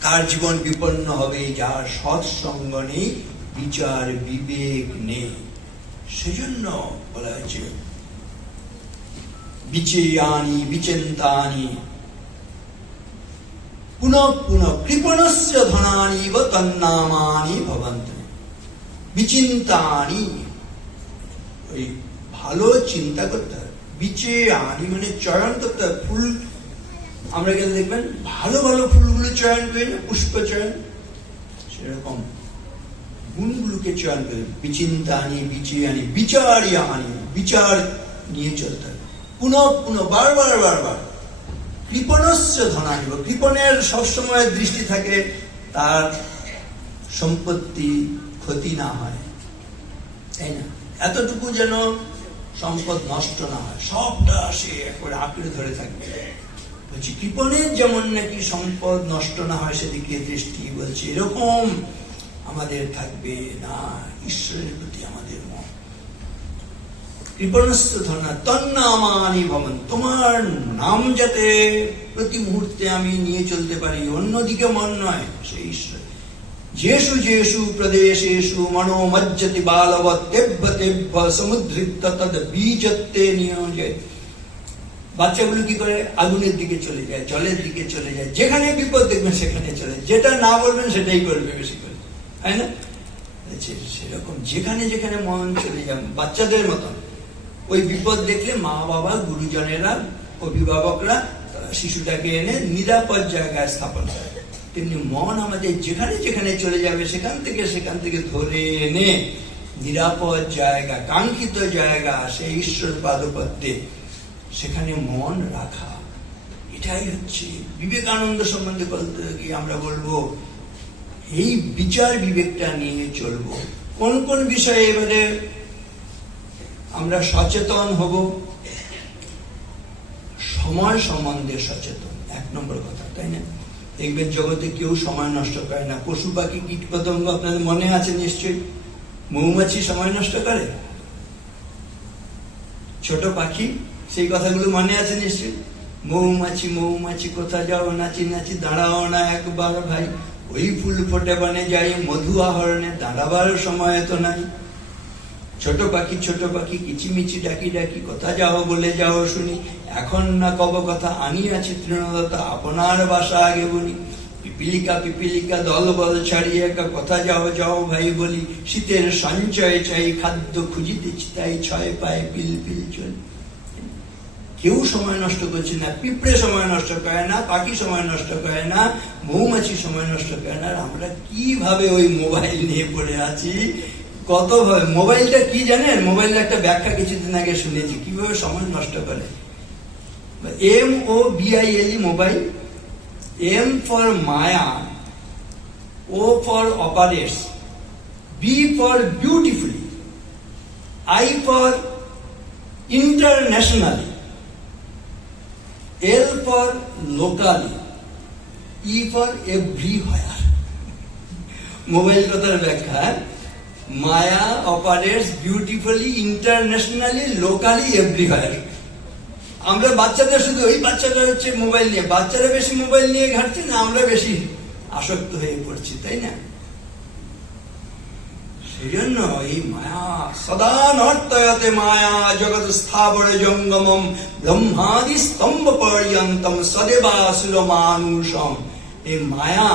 তার জীবন বিপন্ন হবে। যার সৎসঙ্গ নেই, বিচার বিবেক নেই। সেজন্য বলা হয়েছে বিচেয়ানি বিচিন্তানি পুনঃ পুনঃ কৃপণস্য ধনানি ব তন্নামানি ভবন্তি। বিচিন্তানি, ওই ভালো চিন্তা করতে হবে। বিচেয়ানি মানে চয়ন করতে হবে। ফুল আমরা গেলে দেখবেন ভালো ভালো ফুলগুলো চয়ন করি না, পুষ্প চয়ন, সেরকম গুণগুলোকে চয়ন করে। বিচিন্তানি বিচেয়ানি বিচারিয়ানি, বিচার নিয়ে চলতে হবে। পুনঃ পুনঃ বারবার বারবার। কৃপণস্য ধনানি, কৃপণের সবসময় দৃষ্টি থাকে তার সম্পত্তি ক্ষতি না হয়, তাই না? এতটুকু যেন সম্পদ নষ্ট না হয়, সবটা সে একবারে আঁকড়ে ধরে থাকবে। বলছি কৃপণের যেমন নাকি সম্পদ নষ্ট না হয় সেদিকে দৃষ্টি, বলছে এরকম আমাদের থাকবে না ঈশ্বরের প্রতি আমাদের মন। কৃপণস্য ধনা তন্নামানি ভবন, তোমার নাম যাতে প্রতি মুহূর্তে আমি নিয়ে চলতে পারি, অন্যদিকে মন নয়, সেই ঈশ্বর। যেষু যেষু প্রদেশেষু মনোমজ্জতি বালবৎ তেব্য তেব্য সমুদ্রিত তদ বীজত্বে নিয়োজে। বাচ্চাগুলো কি করে? আগুনের দিকে চলে যায়, জলের দিকে চলে যায়, যেখানে বিপদ দেখবেন সেখানে চলে, যেটা না বলবেন সেটাই করবে বেশি করে, তাই না? সেরকম যেখানে যেখানে মন চলে যান, বাচ্চাদের মতন। ওই বিপদ দেখলে মা বাবা, গুরুজনেরা, অভিভাবকরা তারা শিশুটাকে এনে নিরাপদ জায়গায় স্থাপন করে। তেমনি মন আমাদের যেখানে যেখানে চলে যাবে সেখান থেকে ধরে এনে নিরাপদ জায়গা, কাঙ্ক্ষিত জায়গা, সেই ঈশ্বর পাদপদ্মে সেখানে মন রাখা। এটাই হচ্ছে বিবেকানন্দ সম্বন্ধে বলতে গিয়ে আমরা বলবো এই বিচার বিবেকটা নিয়ে চলবো। কোন কোন বিষয়ে এবারে আমরা সচেতন হব? সময় সম্বন্ধে সচেতন 1 নম্বর কথা, তাই না? দেখবেন জগতে কেউ সময় নষ্ট করে না। পশু পাখি কীট পতঙ্গ আপনাদের মনে আছে নিশ্চয়ই। মৌমাছি সময় নষ্ট করে, ছোট পাখি, সেই কথাগুলো মনে আছে নিশ্চয়ই। মৌমাছি মৌমাছি কোথা যাও, নাচি নাচি দাঁড়াও না একবার ভাই, ওই ফুল ফোটে বনে যাই মধু আহরণে, দাঁড়াবার সময় তো নাই। ছোট পাখি কিচিমিচি ডাকি ডাকি, কোথা যাও বলে যাও শুনি, এখন না কব কথা আনিয়াছি তৃণলতা, আপনার বাসা আগে বলি। পিপিলিকা দল বল ছাড়িয়ে কথা যাও যাও ভাই বলি, শীতের সঞ্চয় চাই খাদ্য খুঁজিতেছি তাই, 6 পায়ে পিল পিল চলি। কেউ সময় নষ্ট করছে না, পিঁপড়ে সময় নষ্ট করে না, পাখি সময় নষ্ট করে না, মৌমাছি সময় নষ্ট করে না। আমরা কিভাবে ওই মোবাইল নিয়ে পড়ে আছি, কতভাবে। মোবাইলটা কি জানেন? মোবাইলের একটা ব্যাখ্যা কিছুদিন আগে শুনেছি কিভাবে সময় নষ্ট করে। MOBILE mobile, M for Maya, O for operates, B for beautifully, I for internationally, L for locally, E for everywhere. Mobile কথার ব্যাখ্যা, Maya operates beautifully, internationally, locally, everywhere. আমরা বাচ্চাদের শুধু ওই বাচ্চাটা হচ্ছে মোবাইল নিয়ে, বাচ্চারা বেশি মোবাইল নিয়ে ঘাটছে না, আমরা বেশি আসক্ত হয়ে পড়ছি, তাই না? সেই জন্য এই মায়া সদা নর্তয়তে মায়া জগৎ স্থাবরে জঙ্গমম ব্রহ্মাদি স্তম্ভ পর্যন্তম সদেবাসুর মানুষম। এই মায়া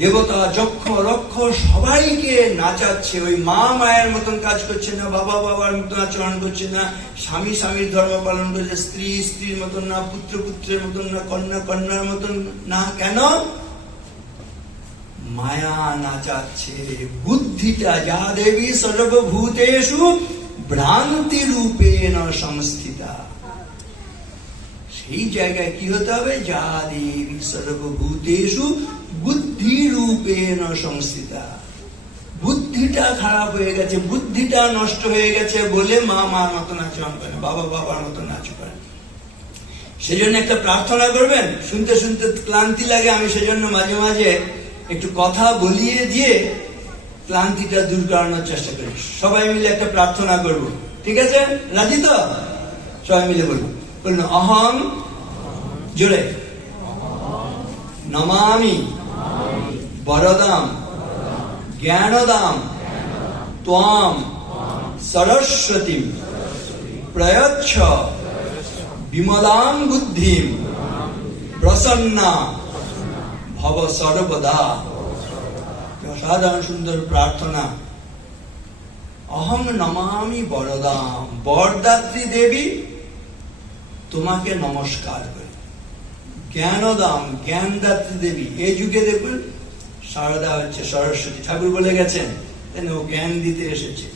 দেবতা যক্ষ রক্ষ সবাইকে নাচাচ্ছে। ওই মা মায়ের মতন কাজ করছে না, বাবা বাবার মতন আচরণ করছে না, স্বামী স্বামীর ধর্ম পালন করছে, স্ত্রী স্ত্রীর মতন না, পুত্র পুত্রের মতন না, কন্যা কন্যার মতন না। কেন? মায়া নাচাচ্ছে। বুদ্ধিটা যা দেবী সর্বভূতেষু ভ্রান্তি রূপেণ সংস্থিতা। সেই জায়গায় কি হতে হবে? যা দেবী সর্বভূতেষু বুদ্ধি রূপেণ সংস্থিতা। বুদ্ধিটা খারাপ হয়ে গেছে, বুদ্ধিটা নষ্ট হয়ে গেছে বলে মা মার মতন আচরণ করে, বাবা বাবার মতন আচরণ করে। সেজন্য একটা প্রার্থনা করবেন। শুনতে শুনতে ক্লান্তি লাগে, আমি সেজন্য মাঝে মাঝে একটু কথা বলিয়ে দিয়ে ক্লান্তিটা দূর করানোর চেষ্টা করি। সবাই মিলে একটা প্রার্থনা করব, ঠিক আছে? রাজি তো? সবাই মিলে বলবো, বলুন অহং, জোরে, নমামি বরদাম জ্ঞানদাম ত্বাম সরস্বতীম প্রয়চ্ছ বিমলাং বুদ্ধিম প্রসন্না ভব সর্বদা। অসাধারণ সুন্দর প্রার্থনা। অহং নমামি বরদাম, বরদাত্রী দেবী তোমাকে নমস্কার করি। জ্ঞানদাম, জ্ঞানদাত্রী দেবী। এই যুগে দেখুন সারদা হচ্ছে সরস্বতী, ঠাকুর বলে গেছেন, ও জ্ঞান দিতে এসেছে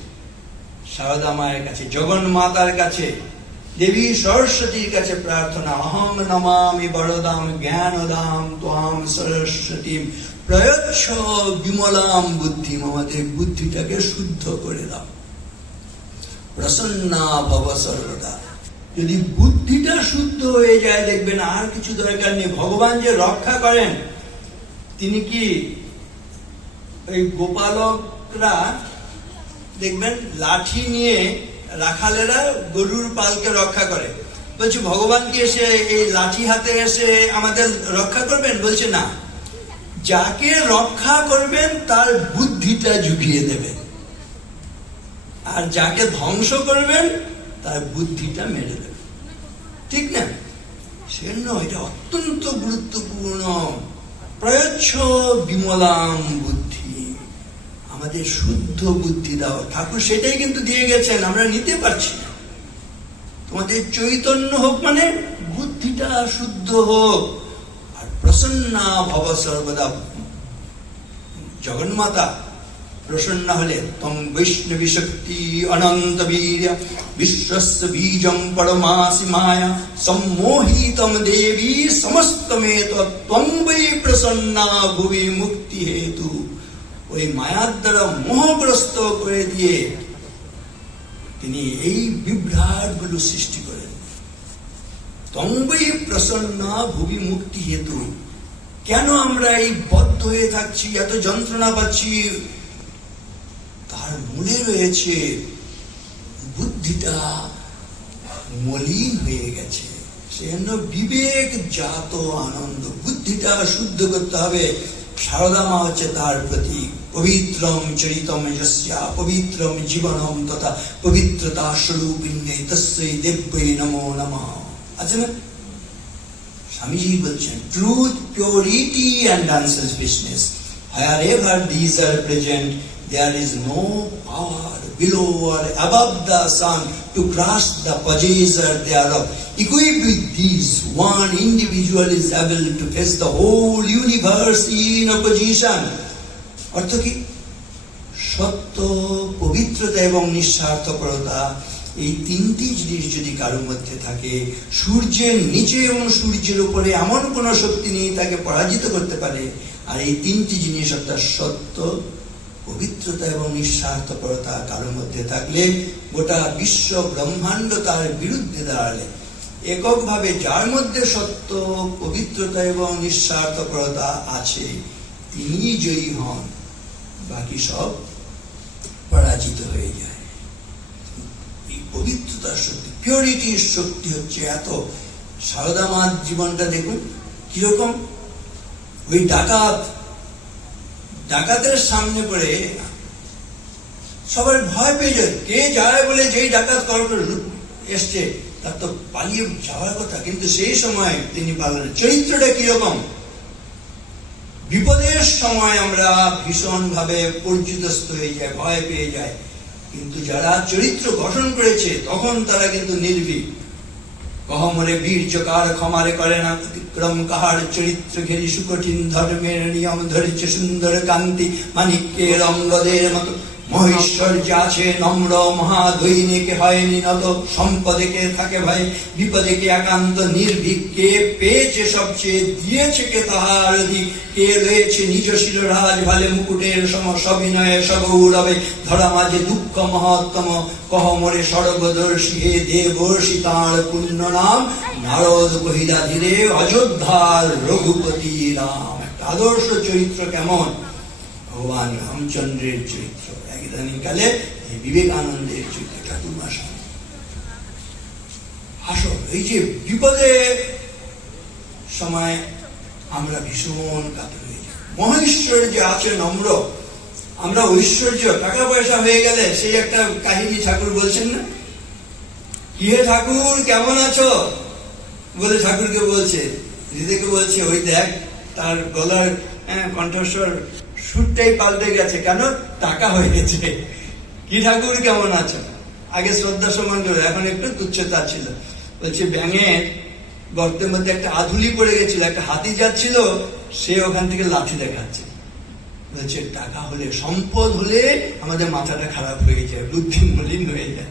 সারদা মায়ের কাছে, জগন্মাতার কাছে, দেবী সরস্বতীর কাছে প্রার্থনা। অহং নমামি বরদাম জ্ঞানদাম ত্বাম সরস্বতীম প্রয়চ্ছ বিমলাম বুদ্ধিম, আমাদের বুদ্ধিটাকে শুদ্ধ করে দাও। প্রসন্না ভব সর্বদা। যদি বুদ্ধিটা শুদ্ধ হয়ে যায় দেখবেন আর কিছু দরকার নেই। ভগবান যে রক্ষা করেন, তিনি কি ওই গোপালকরা দেখবেন লাঠি নিয়ে রাখালেরা গরুর পালকে রক্ষা করে, বলছে ভগবান কি এসে এই লাঠি হাতে এসে আমাদের রক্ষা করবেন? বলছে না, যাকে রক্ষা করবেন তার বুদ্ধিটা জুগিয়ে দেবেন, আর যাকে ধ্বংস করবেন তার বুদ্ধিটা মেরে দেবেন, ঠিক না? সেজন্য এটা অত্যন্ত গুরুত্বপূর্ণ। প্রয়চ্ছ বিমলাং বুদ্ধি, আমাদের শুদ্ধ বুদ্ধি দাও। ঠাকুর সেটাই কিন্তু দিয়ে গেছেন, আমরা নিতে পারছি না। তোমাদের চৈতন্য হোক মানে বুদ্ধিটা শুদ্ধ হোক। আর প্রসন্না ভব সর্বদা, জগন্মাতা প্রসন্ন হলে তং বৈষ্ণবী শক্তি অনন্ত বীর্য বিশ্বস্য বীজং পরমাসি মায়া সম্মোহিতম দেবী সমস্তমেত ত্বং বৈ প্রসন্না ভুবি মুক্তি হেতু। ওই মায়ার দ্বারা মোহগ্রস্ত করে দিয়ে তিনি এই বিভ্রাট গুলো সৃষ্টি করেন। ত্বং বৈ প্রসন্না ভুবি মুক্তি হেতু। কেন আমরা এই বদ্ধ হয়ে থাকছি, এত যন্ত্রণা পাচ্ছি? তার মূলে রয়েছে বুদ্ধিটা মলিন হয়ে গেছে। সেজন্য বিবেক জাত আনন্দ, বুদ্ধিটা শুদ্ধ করতে হবে। সারদা মা হচ্ছে তার প্রতীক। পবিত্রম চরিতম যস্যা পবিত্রম জীবনম তথা পবিত্রতা স্বরূপিণ্যে তস্যৈ দেব্যৈ নমো নমঃ। আছে না? স্বামীজি বলছেন truth, purity and unselfishness, wherever these are present, there is no power below or above the sun to grasp the possessor thereof. Equipped with these, one individual is able to face the whole universe in opposition. অর্থ কি? সত্য, পবিত্রতা এবং নিঃস্বার্থপরতা, এই তিনটি জিনিস যদি কারোর মধ্যে থাকে, সূর্যের নিচে এবং সূর্যের উপরে এমন কোন শক্তি নেই তাকে পরাজিত করতে পারে। আর এই তিনটি জিনিস অর্থাৎ সত্য, পবিত্রতা এবং নিঃস্বার্থপরতা কারোর মধ্যে থাকলে গোটা বিশ্ব ব্রহ্মাণ্ড তার বিরুদ্ধে দাঁড়ালে। এককভাবে যার মধ্যে সত্য, পবিত্রতা এবং নিঃস্বার্থপরতা আছে তিনি জয়ী হন, বাকি সব পরাজিত হয়ে যায়। এই পবিত্রতার শক্তি, পিউরিটির শক্তি হচ্ছে এত। সারদা মার জীবনটা দেখুন কিরকম। ওই ডাকাতের সামনে পড়ে সবার ভয় পেয়ে যায়। কে যায় বলে যেই ডাকাত এসছে তার তো পালিয়ে যাওয়ার কথা, কিন্তু সেই সময় তিনি পালালেন। চরিত্রটা কিরকম? বিপদের সময় আমরা ভীষণ ভাবে পর্যুদস্ত হয়ে যায়, ভয় পেয়ে যায়, কিন্তু যারা চরিত্র গঠন করেছে তখন তারা কিন্তু নির্ভীক। কহমরে বীর্যকার ক্ষমারে করে না অতিক্রম, কাহার চরিত্র ঘেরি সুকঠিন ধর্মের নিয়ম ধরেছে সুন্দর কান্তি, মানিক্যের অঙ্গদের মতো মহেশ্বর্য আছে নম্র, মহাদৈনিক হয়নি নত, সম্পদে কে থাকে ভাই, বিপদে কে একান্ত নির্ভীক, কে পেয়েছে সবচেয়ে দিয়েছে কে তাহার অধিক, কে রয়েছে নিজ শিররাজ ভালে মুকুটের সম, সবিনয়ে সগৌরবে ধরা মাঝে দুঃখ মহত্তম, কহ মোরে স্বর্গদর্শী হে দেবর্ষি তাঁর পুণ্য নাম, নারদ কহিলা ধীরে অযোধ্যার রঘুপতি রাম। একটা আদর্শ চরিত্র কেমন? ভগবান রামচন্দ্রের চরিত্র। ইদানিং কালে বিবেকানন্দের চরিত্র, ঠাকুরমা স্বামী। আসল এই যে বিপদে সময় আমরা ভীষণ কাতর হয়ে যাই। মহেশ্বর্য আছে নম্র, আমরা ঐশ্বর্য টাকা পয়সা হয়ে গেলে সেই একটা কাহিনী ঠাকুর বলছেন না, কি হে ঠাকুর কেমন আছো বলে ঠাকুরকে বলছে, দিদিকে বলছে ওই দেখ তার গলার কণ্ঠস্বর সুরটাই পাল্টে গেছে, কেন? টাকা হয়ে গেছে। কি ঠাকুর কেমন আছো? আগে শ্রদ্ধা সম্মান করে, এখন একটু তুচ্ছতা ছিল। বলছে ব্যাঙের গর্তের মধ্যে একটা আধুলি পড়ে গেছিল, একটা হাতি যাচ্ছিল, সে ওখান থেকে লাঠি দেখাচ্ছে। বলছে টাকা হলে, সম্পদ হলে আমাদের মাথাটা খারাপ হয়ে যায়, বুদ্ধি মলিন হয়ে যায়।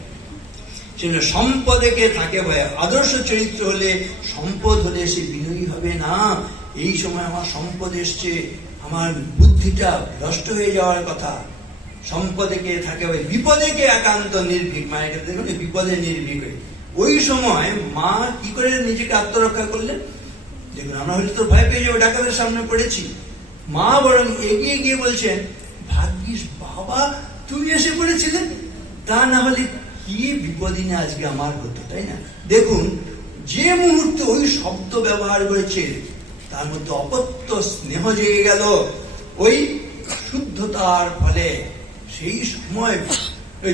সেজন্য সম্পদে কে থাকে ভাই, আদর্শ চরিত্র হলে, সম্পদ হলে সে বিনয়ী হবে না। এই সময় আমার সম্পদ এসছে, আমার বুদ্ধিটা নষ্ট হয়ে যাওয়ার কথা। সম্পদে কে থাকে ভাই, বিপদে কে একান্ত নির্ভীক। মায়ের কাছে দেখুন বিপদে নির্ভীক হয়ে, ওই সময় মা কি করে নিজেকে আত্মরক্ষা করলেন দেখুন। আমরা হয়তো তো ভয় পেয়ে যাবো, ডাকাতের সামনে পড়েছি। মা বরং এগিয়ে গিয়ে বলছেন ভাগ্যিস বাবা তুমি এসে পড়েছিলেন, তা না হলে কি বিপদই না আজকে আমার হতো, তাই না? দেখুন যে মুহূর্তে ওই শব্দ ব্যবহার করেছে তার মধ্যে অপত্য স্নেহ জেগে গেল, ওই শুদ্ধতার ফলে। সেই সময়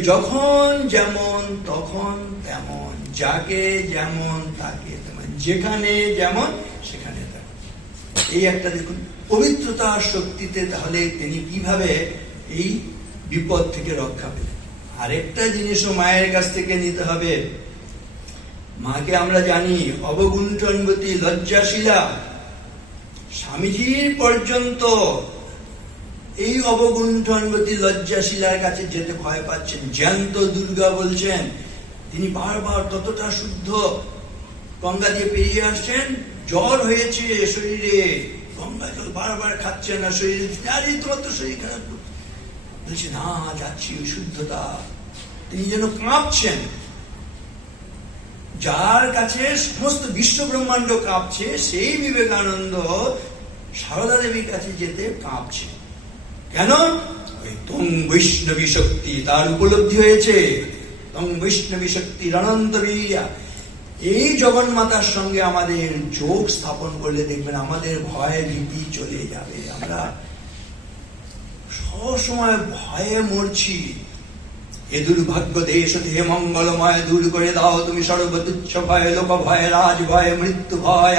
যখন যেমন তখন তেমন, যাকে যেমন তাকে তেমন, যেখানে যেমন সেখানে তেমন। এই একটা দেখুন পবিত্রতার শক্তিতে, তাহলে তিনি কিভাবে এই বিপদ থেকে রক্ষা পেলেন। আরেকটা জিনিসও মায়ের কাছ থেকে নিতে হবে। মাকে আমরা জানি অবগুণ্ঠনবতী, লজ্জাশীলা। স্বামীজির পর্যন্ত এই অবগুণ্ঠনবতী লজ্জাশীলার কাছে যেতে ভয় পাচ্ছেন। জ্যান্ত দুর্গা বলছেন, তিনি বারবার ততটা শুদ্ধ গঙ্গা দিয়ে পেরিয়ে আসছেন, জ্বর হয়েছে শরীরে, গঙ্গা জল বারবার খাচ্ছেন না শরীরে, আরে তোমার তো শরীর খারাপ বলছে, না যাচ্ছি ওই শুদ্ধতা। তিনি যেন কাঁপছেন, যার কাছে সমস্ত বিশ্ব ব্রহ্মাণ্ড কাঁপছে, সেই বিবেকানন্দ সারদা দেবীর কাছে যেতে কাঁপছে। কেন? ওই তং বৈষ্ণবী শক্তি তার উপলব্ধি হয়েছে। তং বৈষ্ণবী শক্তি অনন্ত বীর্যা। এই জগন্মাতার সঙ্গে আমাদের যোগ স্থাপন করলে দেখবেন আমাদের ভয় ভীতি চলে যাবে। আমরা সবসময় ভয়ে মরছি। এ দুর্ভাগ্য দেশ হে মঙ্গলময়, দূর করে দাও তুমি সর্বতুচ্ছ ভয়, লোক ভয়, রাজ ভয়, মৃত্যু ভয়,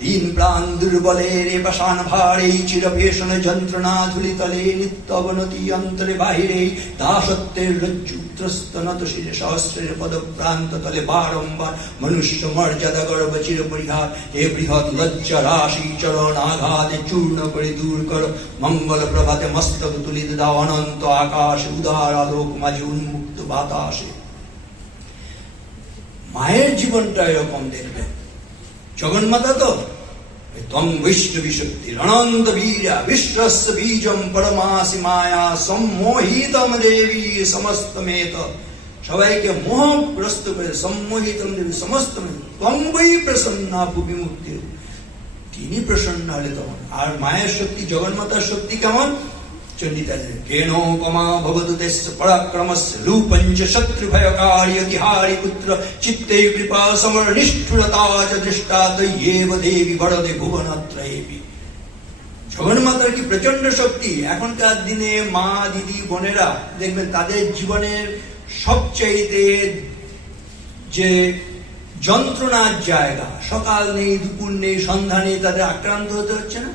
দীন প্রাণ দুর্বলের এ পাষাণ ভার, এই চিরভীষণ যন্ত্রণা ধুলিতলে, নিত্য অবনতি অন্তরে বাহিরে, দাসত্বের রজ্জুত্রস্ত নত শিরে সহস্রের পদ প্রান্ত তলে বারম্বার মনুষ্য মর্যাদা গর্ব চির পরিহার, এ বৃহৎ লজ্জা রাশি চরণ আঘাতে চূর্ণ করে দূর কর, মঙ্গল প্রভাতে মস্তক তুলিতে দাও অনন্ত আকাশ, উদার আলোক মাঝে উন্মুক্ত বাতাসে। মায়ের জীবনটা এরকম দেখবেন। জগন্মাতা তো তং বৈষ্ণবী শক্তি অনন্ত বীর্যা, বিশ্বস্য বীজম পরমাসি মায়া, সম্মোহিতম দেবী সমস্তমেত। সবাইকে মোহগ্রস্ত করে সম্মোহিতম দেবী সমস্তমেত, ত্বং বৈ প্রসন্না ভুবি মুক্তি। তিনি প্রসন্ন হলে তখন। আর মায়ের শক্তি, জগন্মাতার শক্তি কেমন? চন্ডিতা কেন কমা ভবতু তেস্য পরাক্রমস্য রূপঞ্চ শত্রুভয়কারী অতিহারী পুত্র চিত্তে কৃপা সমর নিষ্ঠুরতা চ দৃষ্টা তৈয়েব দেবী বড়দে ভুবনত্রয়েবি। জগন্মাতার কি প্রচন্ড শক্তি! এখনকার দিনে মা, দিদি, বোনেরা দেখবেন তাদের জীবনের সবচাইতে যে যন্ত্রণার জায়গা, সকাল নেই, দুপুর নেই, সন্ধ্যা নেই, তাদের আক্রান্ত হতে হচ্ছে না?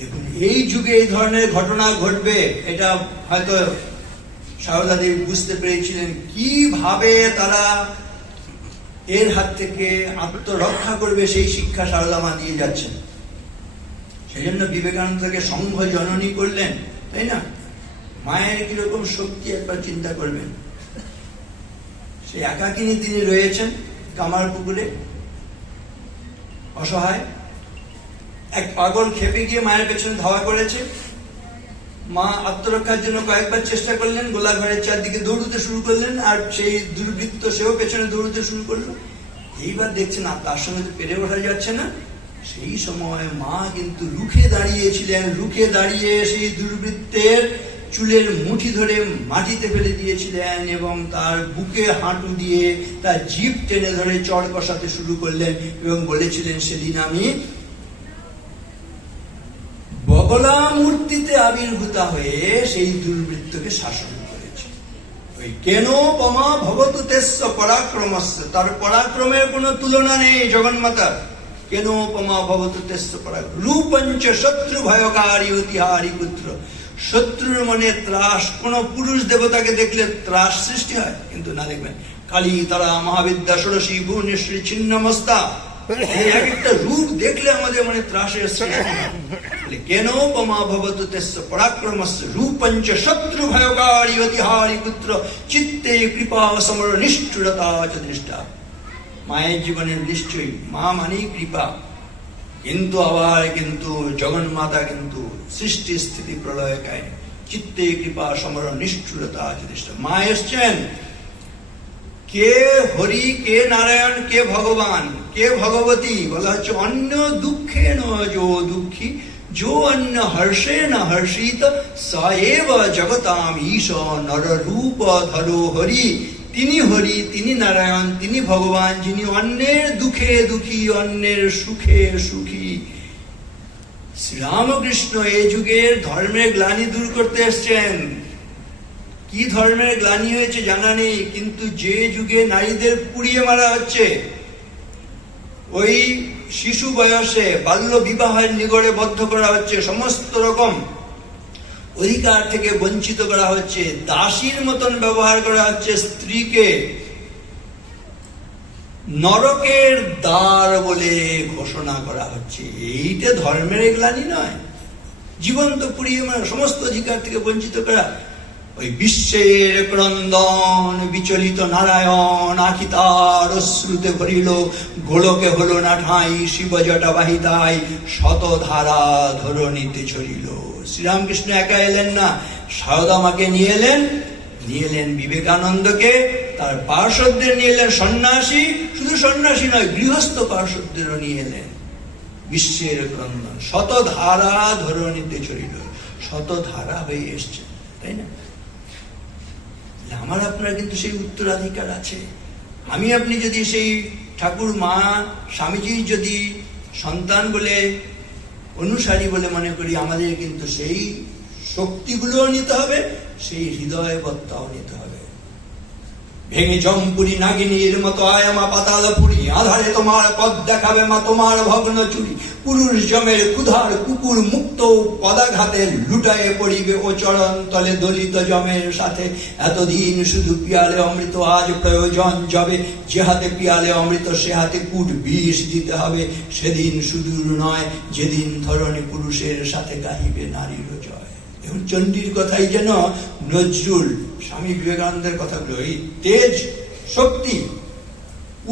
দেখুন এই যুগে এই ধরনের ঘটনা ঘটবে, এটা হয়তো সারদা দেবী বুঝতে পেরেছিলেন। কিভাবে তারা এর হাত থেকে আত্মরক্ষা করবে সেই শিক্ষা সারদা মা দিয়ে যাচ্ছেন। সেই জন্য বিবেকানন্দকে সংঘ জননী করলেন, তাই না? মায়ের কিরকম শক্তি একবার চিন্তা করবেন। সেই একাকিনী তিনি রয়েছেন কামার পুকুরে, অসহায়। এক পাগল খেপে গিয়ে মায়ের পেছনে ধাওয়া করেছে। মা আত্মরক্ষার জন্য কয়েকবার চেষ্টা করলেন, গোলা ঘরের চারদিকে দৌড়তে শুরু করলেন, আর সেই দুর্বৃত্ত সেও পেছনে দৌড়তে শুরু করলো। এইবার দেখছেন আর তার সঙ্গে তো পেরে ওঠা যাচ্ছে না। সেই সময় মা কিন্তু রুখে দাঁড়িয়েছিলেন, রুখে দাঁড়িয়ে সেই দুর্বৃত্তের চুলের মুঠি ধরে মাটিতে ফেলে দিয়েছিলেন এবং তার বুকে হাঁটু দিয়ে তার জিভ টেনে ধরে চড় কষাতে শুরু করলেন এবং বলেছিলেন, সেদিন আমি বগলা মূর্তিতে আবির্ভূতা হয়ে সেই দুর্বৃত্তকে শাসন করেছে। ওই কেন পমা ভবতু তেস্য পরাক্রমস্য, তার পরাক্রমের কোনো তুলনা নেই জগন্মাতার। কেন পমা ভবতু তেস্য পরাক্রম রূপঞ্চ শত্রু ভয়কারী অতিহারী পুত্র। শত্রুর মনে ত্রাস, কোন পুরুষ দেবতাকে দেখলে ত্রাস সৃষ্টি হয়, কিন্তু না দেখবেন কালী তারা মহাবিদ্যা ষোড়শী ভুবনেশ্বরী ছিন্নমস্তা, এই এক একটা রূপ দেখলে আমাদের মনে ত্রাসের সৃষ্টি হয়। কেন পমা ভবতু তেস্য পরাক্রমস্য রূপঞ্চ শত্রু ভয়কারী অতিহারী পুত্র চিত্তে কৃপা সমর নিষ্ঠুরতা চ দৃষ্টা। মায়ের জীবনের নিশ্চয়ই মা মানেই কৃপা, কিন্তু আবার কিন্তু জগন্মাতা কিন্তু সৃষ্টি স্থিতি প্রলয় কাহিনী। চিত্তে কৃপা সমর নিষ্ঠুরতা চ দৃষ্টা। মা এসছেন, কে হরি, কে নারায়ণ, কে ভগবান, কে ভগবতী। বলা হচ্ছে অন্য দুঃখে ন যো দুঃখী, যো অন্য হর্ষে ন হর্ষিত, সএব জগতাম ঈশ নররূপ ধরো হরি। তিনি হরি, তিনি নারায়ণ, তিনি ভগবান, যিনি অন্যের দুঃখে দুঃখী, অন্যের সুখে সুখী। শ্রীরামকৃষ্ণ এই যুগের ধর্মের গ্লানি দূর করতে এসছেন। কি ধর্মের গ্লানি হয়েছে জানা নেই, কিন্তু যে যুগে নারীদের পুড়িয়ে মারা হচ্ছে, ওই শিশু বয়সে বাল্য বিবাহের নিগড়ে বদ্ধ করা হচ্ছে, সমস্ত রকম অধিকার থেকে বঞ্চিত করা হচ্ছে, দাসীর মতন ব্যবহার করা হচ্ছে স্ত্রীকে, নরকের দ্বার বলে ঘোষণা করা হচ্ছে। এইটা ধর্মের গ্লানি নয়? জীবন্ত পুড়িয়ে মারা, সমস্ত অধিকার থেকে বঞ্চিত করা। ওই বিশ্বের ক্রন্দন বিচলিত নারায়ণ, আখি তার অশ্রুতে ভরিল, গোলকে হলো না ঠাঁই, শিবজটা বাহিতাই শতধারা ধরণীতে ছড়িল। শ্রীরামকৃষ্ণ একা এলেন না, সারদা মাকে নিয়ে এলেন, বিবেকানন্দকে, তার পার্শ্বদের নিয়ে এলেন, সন্ন্যাসী, শুধু সন্ন্যাসী নয় গৃহস্থ পার্শ্বদেরও নিয়ে এলেন। বিশ্বের ক্রন্দন শতধারা ধরণীতে ছড়িল, শতধারা হয়ে এসছে, তাই না? আমার আপনার কিন্তু সেই উত্তরাধিকার আছে। আমি আপনি যদি সেই ঠাকুর মা স্বামীজির যদি সন্তান বলে, অনুসারী বলে মনে করি, আমাদের কিন্তু সেই শক্তিগুলোও নিতে হবে, সেই হৃদয় বত্তাও নিতে হবে। ভেঙে জমপুরি নাগিনীর মতো আয় মা পাতাল পুরী, আধারে তোমার পদ দেখাবে মা তোমার ভগ্ন চুরি। পুরুষ জমের ক্ষুধার কুকুর মুক্ত পদাঘাতে লুটায়ে পড়িবে ও চরণ তলে দলিত জমের সাথে। এতদিন শুধু পিয়ালে অমৃত, আজ প্রয়োজন যাবে, যে হাতে পিয়ালে অমৃত সে হাতে কূট বিষ দিতে হবে। সেদিন সুদূর নয় যেদিন ধরণী পুরুষের সাথে গাহিবে নারীর জয়। এবং চণ্ডীর কথাই যেন নজরুল, স্বামী বিবেকানন্দের কথাগুলো, এই তেজ শক্তি,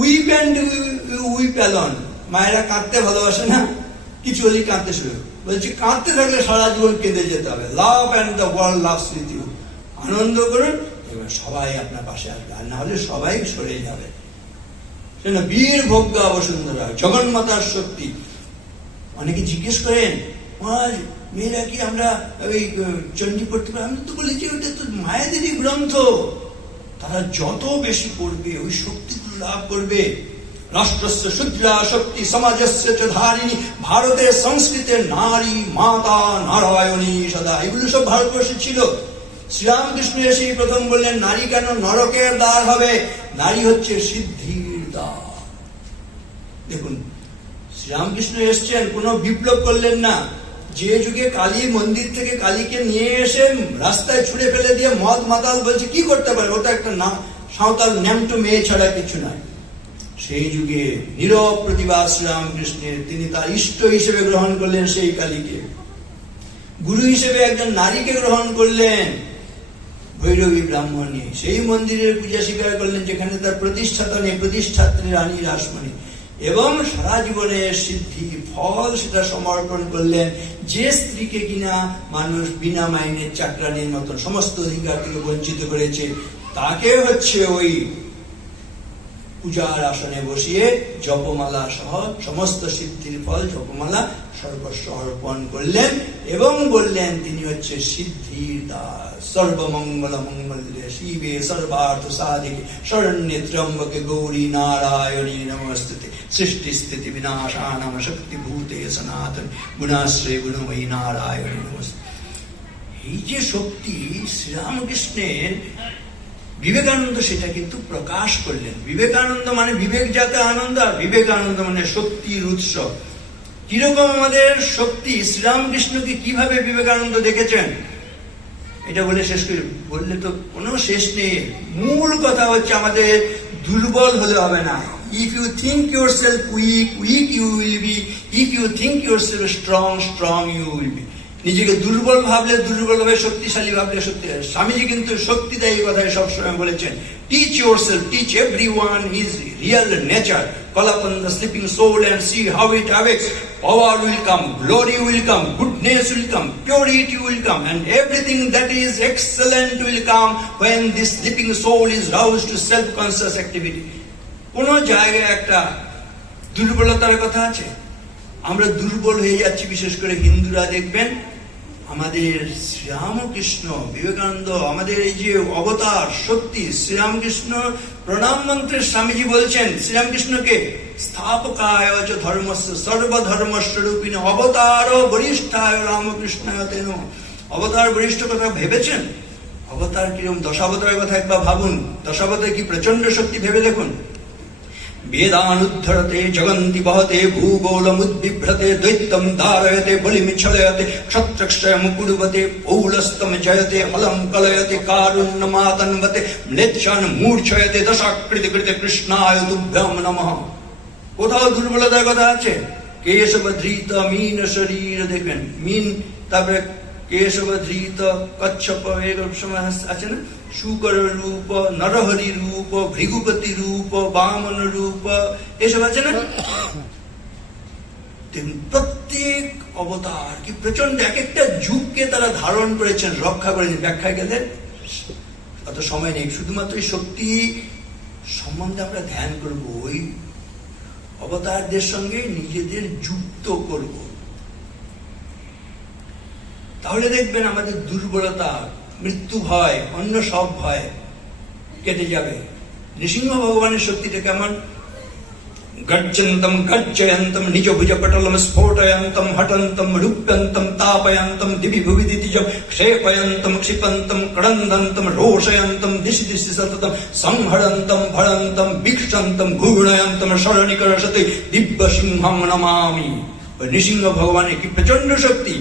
উইপ অ্যান্ড উইপ অ্যালন। মায়েরা কাঁদতে ভালোবাসে না, কিছু হলেই কাঁদতে শুরু, বলছি কাঁদতে থাকলে সারা জীবন কেঁদে যেতে হবে। Love and the world loves with you. আনন্দ করুন, এবার সবাই আপনার পাশে আসবে, আর না হলে সবাই সরে যাবে। সেটা বীর ভোগ্যা বসুন্ধরা, জগন্মাতার শক্তি। অনেকে জিজ্ঞেস করেন, মেয়েরা কি আমরা ওই চণ্ডী পড়তে পারি? আমি তো বলেছি ওটা তো মায়েদেরই গ্রন্থ। তারা যত বেশি পড়বে ওই শক্তিগুলো লাভ করবে। রাষ্ট্রস্য শুদ্রা শক্তি সমাজস্য চ ধারিণী, ভারতের সংস্কৃতের নারী মাতা নারায়ণী সদা, এগুলো সব ভারতবর্ষে ছিল। শ্রীরামকৃষ্ণ এসেই প্রথম বললেন, নারী কেন নরকের দ্বার হবে? নারী হচ্ছে সিদ্ধির দ্বার। দেখুন, শ্রীরামকৃষ্ণ এসছেন, কোনো বিপ্লব করলেন না। যে যুগে কালী মন্দির থেকে কালীকে নিয়ে এসে রাস্তায় ছুঁড়ে ফেলে দিয়ে মদ মাতাল বলছে, কি করতে পারে? ওটা একটা সাঁওতাল ন্যামটো মেয়ে ছাড়া কিছু নয়। সেই যুগে নীরব প্রতিবাদ শ্রীরামকৃষ্ণের, তিনি তার ইষ্ট হিসেবে গ্রহণ করলেন সেই কালীকে, গুরু হিসেবে একজন নারীকে গ্রহণ করলেন। ভৈরবী ব্রাহ্মণ নিয়ে সেই মন্দিরের পূজা স্বীকার করলেন যেখানে তার প্রতিষ্ঠাতা নেই, প্রতিষ্ঠাত্রী রানী রাসমণি, এবং সারা জীবনের সিদ্ধি ফল সেটা সমর্পণ করলেন। যে স্ত্রীকে কিনা মানুষ বিনা মাইনের চাকরানির মতন সমস্ত অধিকার থেকে বঞ্চিত করেছে, তাকে হচ্ছে ওই পূজার আসনে বসিয়ে জপমালা সহ সমস্ত সিদ্ধির ফল জপমালা সর্বস্ব অর্পণ করলেন এবং বললেন তিনি হচ্ছে সিদ্ধির দাস। সর্বমঙ্গল মঙ্গলে শিবে সর্বার্থ সাধিকে শরণ্যে ত্র্যম্বকে গৌরী নারায়ণী নমস্তুতে। সৃষ্টি স্থিতি বিনাশানাং শক্তিভূতে সনাতন গুণাশ্রয় গুণময়ী নারায়ণী নমস্তুতে। এই যে শক্তি শ্রীরামকৃষ্ণের, বিবেকানন্দ সেটা কিন্তু প্রকাশ করলেন। বিবেকানন্দ মানে বিবেকজাত আনন্দ, আর বিবেকানন্দ মানে শক্তির উৎস। কিরকম আমাদের শক্তি, শ্রীরামকৃষ্ণকে কিভাবে বিবেকানন্দ দেখেছেন, এটা বলে শেষ করি, বললে তো কোনো শেষ নেই। মূল কথা হচ্ছে আমাদের দুর্বল হলে হবে না। If you think yourself weak, weak you will be. If you think yourself strong, strong you will be. নিজেকে দুর্বল ভাবলে দুর্বল হবে, শক্তিশালী ভাবলে শক্তিশালী। স্বামীজি কিন্তু শক্তিদায়ী কথায় সবসময় বলেছেন, teach yourself, teach everyone his real nature. Call upon the sleeping soul and see how it awakes. Power will come, glory will come, goodness will come, purity will come, and everything that is excellent will come when this sleeping soul is roused to self-conscious activity. কোন জায়গায় একটা দুর্বলতার কথা আছে? আমরা দুর্বল হয়ে যাচ্ছি, বিশেষ করে হিন্দুরা। দেখবেন আমাদের শ্রীরামকৃষ্ণ বিবেকানন্দ, আমাদের এই যে অবতার শক্তি শ্রীরামকৃষ্ণ, প্রণাম মন্ত্রে স্বামীজি বলছেন শ্রীরামকৃষ্ণকে স্থাপকায় চ ধর্মস্য সর্বধর্মস্বরূপিণ অবতার বরিষ্ঠায় রামকৃষ্ণায় তেন। অবতার বরিষ্ঠ কথা ভেবেছেন? অবতার কিরকম? দশাবতারের কথা একবার ভাবুন। দশাবতার কি প্রচন্ড শক্তি, ভেবে দেখুন। वेदानुद्धरते जगन्ति बहते भूगोलमुद्बिभ्रते दैत्यं धारयते बलिमिच्छलयते क्षत्रक्षयं कुर्वते पौलस्तं जयते हलं कलयते कारुण्यमातन्वते म्लेच्छान् मूर्छयते दशाकृतिकृते कृष्णाय तुभ्यं नमः। কোথাও দুর্বলতার কথা আছে? কেশবধৃত মীন শরীর, দেখবেন মীন, তারপরে কেশবধৃত কচ্ছপ, এরকম সময় আছে না? শুকর রূপ, নরহরি রূপ, ভৃগুপতি রূপ, বামন রূপ, এসব আছে না? প্রত্যেক অবতার কি প্রচন্ড, এক একটা যুগকে তারা ধারণ করেছেন, রক্ষা করেছেন। ব্যাখ্যায় গেলে অত সময় নেই, শুধুমাত্র এই শক্তি সম্বন্ধে আমরা ধ্যান করব, ওই অবতারদের সঙ্গে নিজেদের যুক্ত করব। তাহলে দেখবেন আমাদের দুর্বলতা, মৃত্যু ভয়, অন্য সব ভয় কেটে যাবে। নৃসিংহ ভগবানের শক্তিটা কেমন? গর্জন্তম গর্জয়ন্তম নিজ ভুজ পটলম স্ফোটয়ন্তম হটন্তম রূপ্যন্তম তাপয়ন্তম দিবি ভুবি দিতিজম ক্ষেপয়ন্তম ক্ষিপন্তম ক্রন্দন্তম রোষয়ন্তম দিশি দিশি সততম সংহরন্তম ভরন্তম বিক্ষন্তম ঘূর্ণয়ন্তম শরণিকরসতে দিব্য সিংহং নমামি। ওই নৃসিংহ ভগবানের কি প্রচন্ড শক্তি!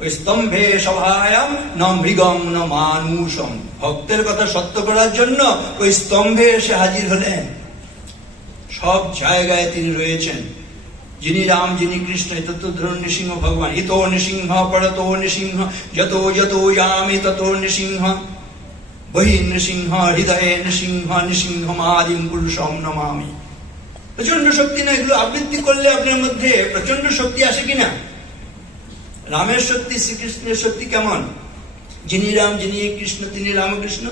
ওই স্তম্ভে সভায়াম ন মৃগম ন মানুষম, ভক্তের কথা সত্য করার জন্য ওই স্তম্ভে এসে হাজির হলেন। সব জায়গায় তিনি রয়েছেন। যিনি রাম, যিনি কৃষ্ণ, তত ধরুন নৃসিংহ ভগবান। ইতো নৃসিংহ পরতো নৃসিংহ যতো যতো যামি ততো নৃসিংহ বহি নৃসিংহ হৃদয়ে নৃসিংহ নৃসিংহমাদিম পুরুষম নমামি। প্রচন্ড শক্তি না? এগুলো আবৃত্তি করলে আপনার মধ্যে প্রচন্ড শক্তি আসে কিনা? রামের শক্তি, শ্রীকৃষ্ণের শক্তি কেমন? যিনি রাম, যিনি কৃষ্ণ, তিনি রামকৃষ্ণ।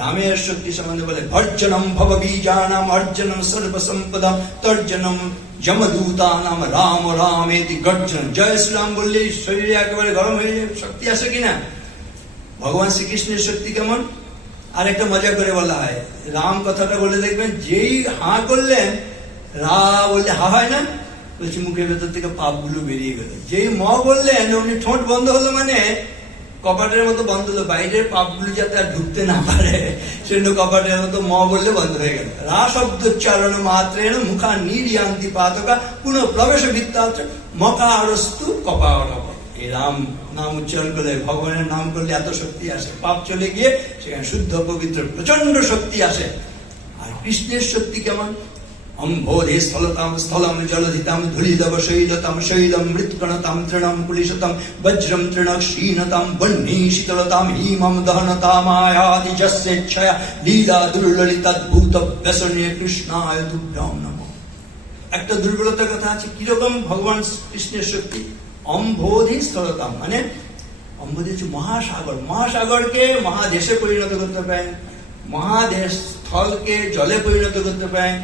রামের শক্তি সম্বন্ধে বলে ভর্জনম ভব বীজানাম অর্জনম সর্বসম্পদাম তর্জনম যমদূতানাম রাম রামেতি গর্জন। জয় শ্রীরাম বললেই শরীরে একেবারে গরম হয়ে যায়। শক্তি আসে কিনা? ভগবান শ্রীকৃষ্ণের শক্তি কেমন? আর একটা মজা করে বলা হয়, রাম কথাটা বলে দেখবেন, যেই হা করলেন, রা বললে হা হয় না, বলছি মুখের ভেতর থেকে পাপগুলো বেরিয়ে গেল। যেই ম বললেন, উনি ঠোঁট বন্ধ হলো, মানে কপাটের মতো বন্ধ হলো, বাইরের পাপগুলো যাতে আর ঢুকতে না পারে সেজন্য কপাটের মতো ম বললে বন্ধ হয়ে গেল। রা শব্দোচ্চারণ মাত্রেণ মুখা নির্যান্তি পাতকা পুনঃ প্রবেশ বৃত্তাত্র মকারস্তু কপাটক। এই রাম নাম উচ্চারণ করলে, ভগবানের নাম করলে এত শক্তি আসে, পাপ চলে গিয়ে সেখানে শুদ্ধ পবিত্র প্রচন্ড শক্তি আসে। আর কৃষ্ণের শক্তি কেমন? অম্বোধে স্থলতাম স্থলম জলধিতাম ধুলিলব শৈলতাম শৈলম মৃৎকণতাম তৃণম কুলিশতাম বজ্রম তৃণক্ষীণতাম বহ্নি শীতলতাম হিমম দহনতামায়াতি যস্যেচ্ছয়া লীলা দুর্ললিতাদ্ভুত ব্যসনে কৃষ্ণায় তুভ্যং নমঃ। একটা দুর্বলতার কথা আছে, কিরকম ভগবান কৃষ্ণের শক্তি? অম্বোধি স্থলতাম, মানে অম্বোধি হচ্ছে মহাসাগর, মহাসাগরকে মহাদেশে পরিণত করতে পারেন, মহাদেশ স্থলকে জলে পরিণত করতে পারেন।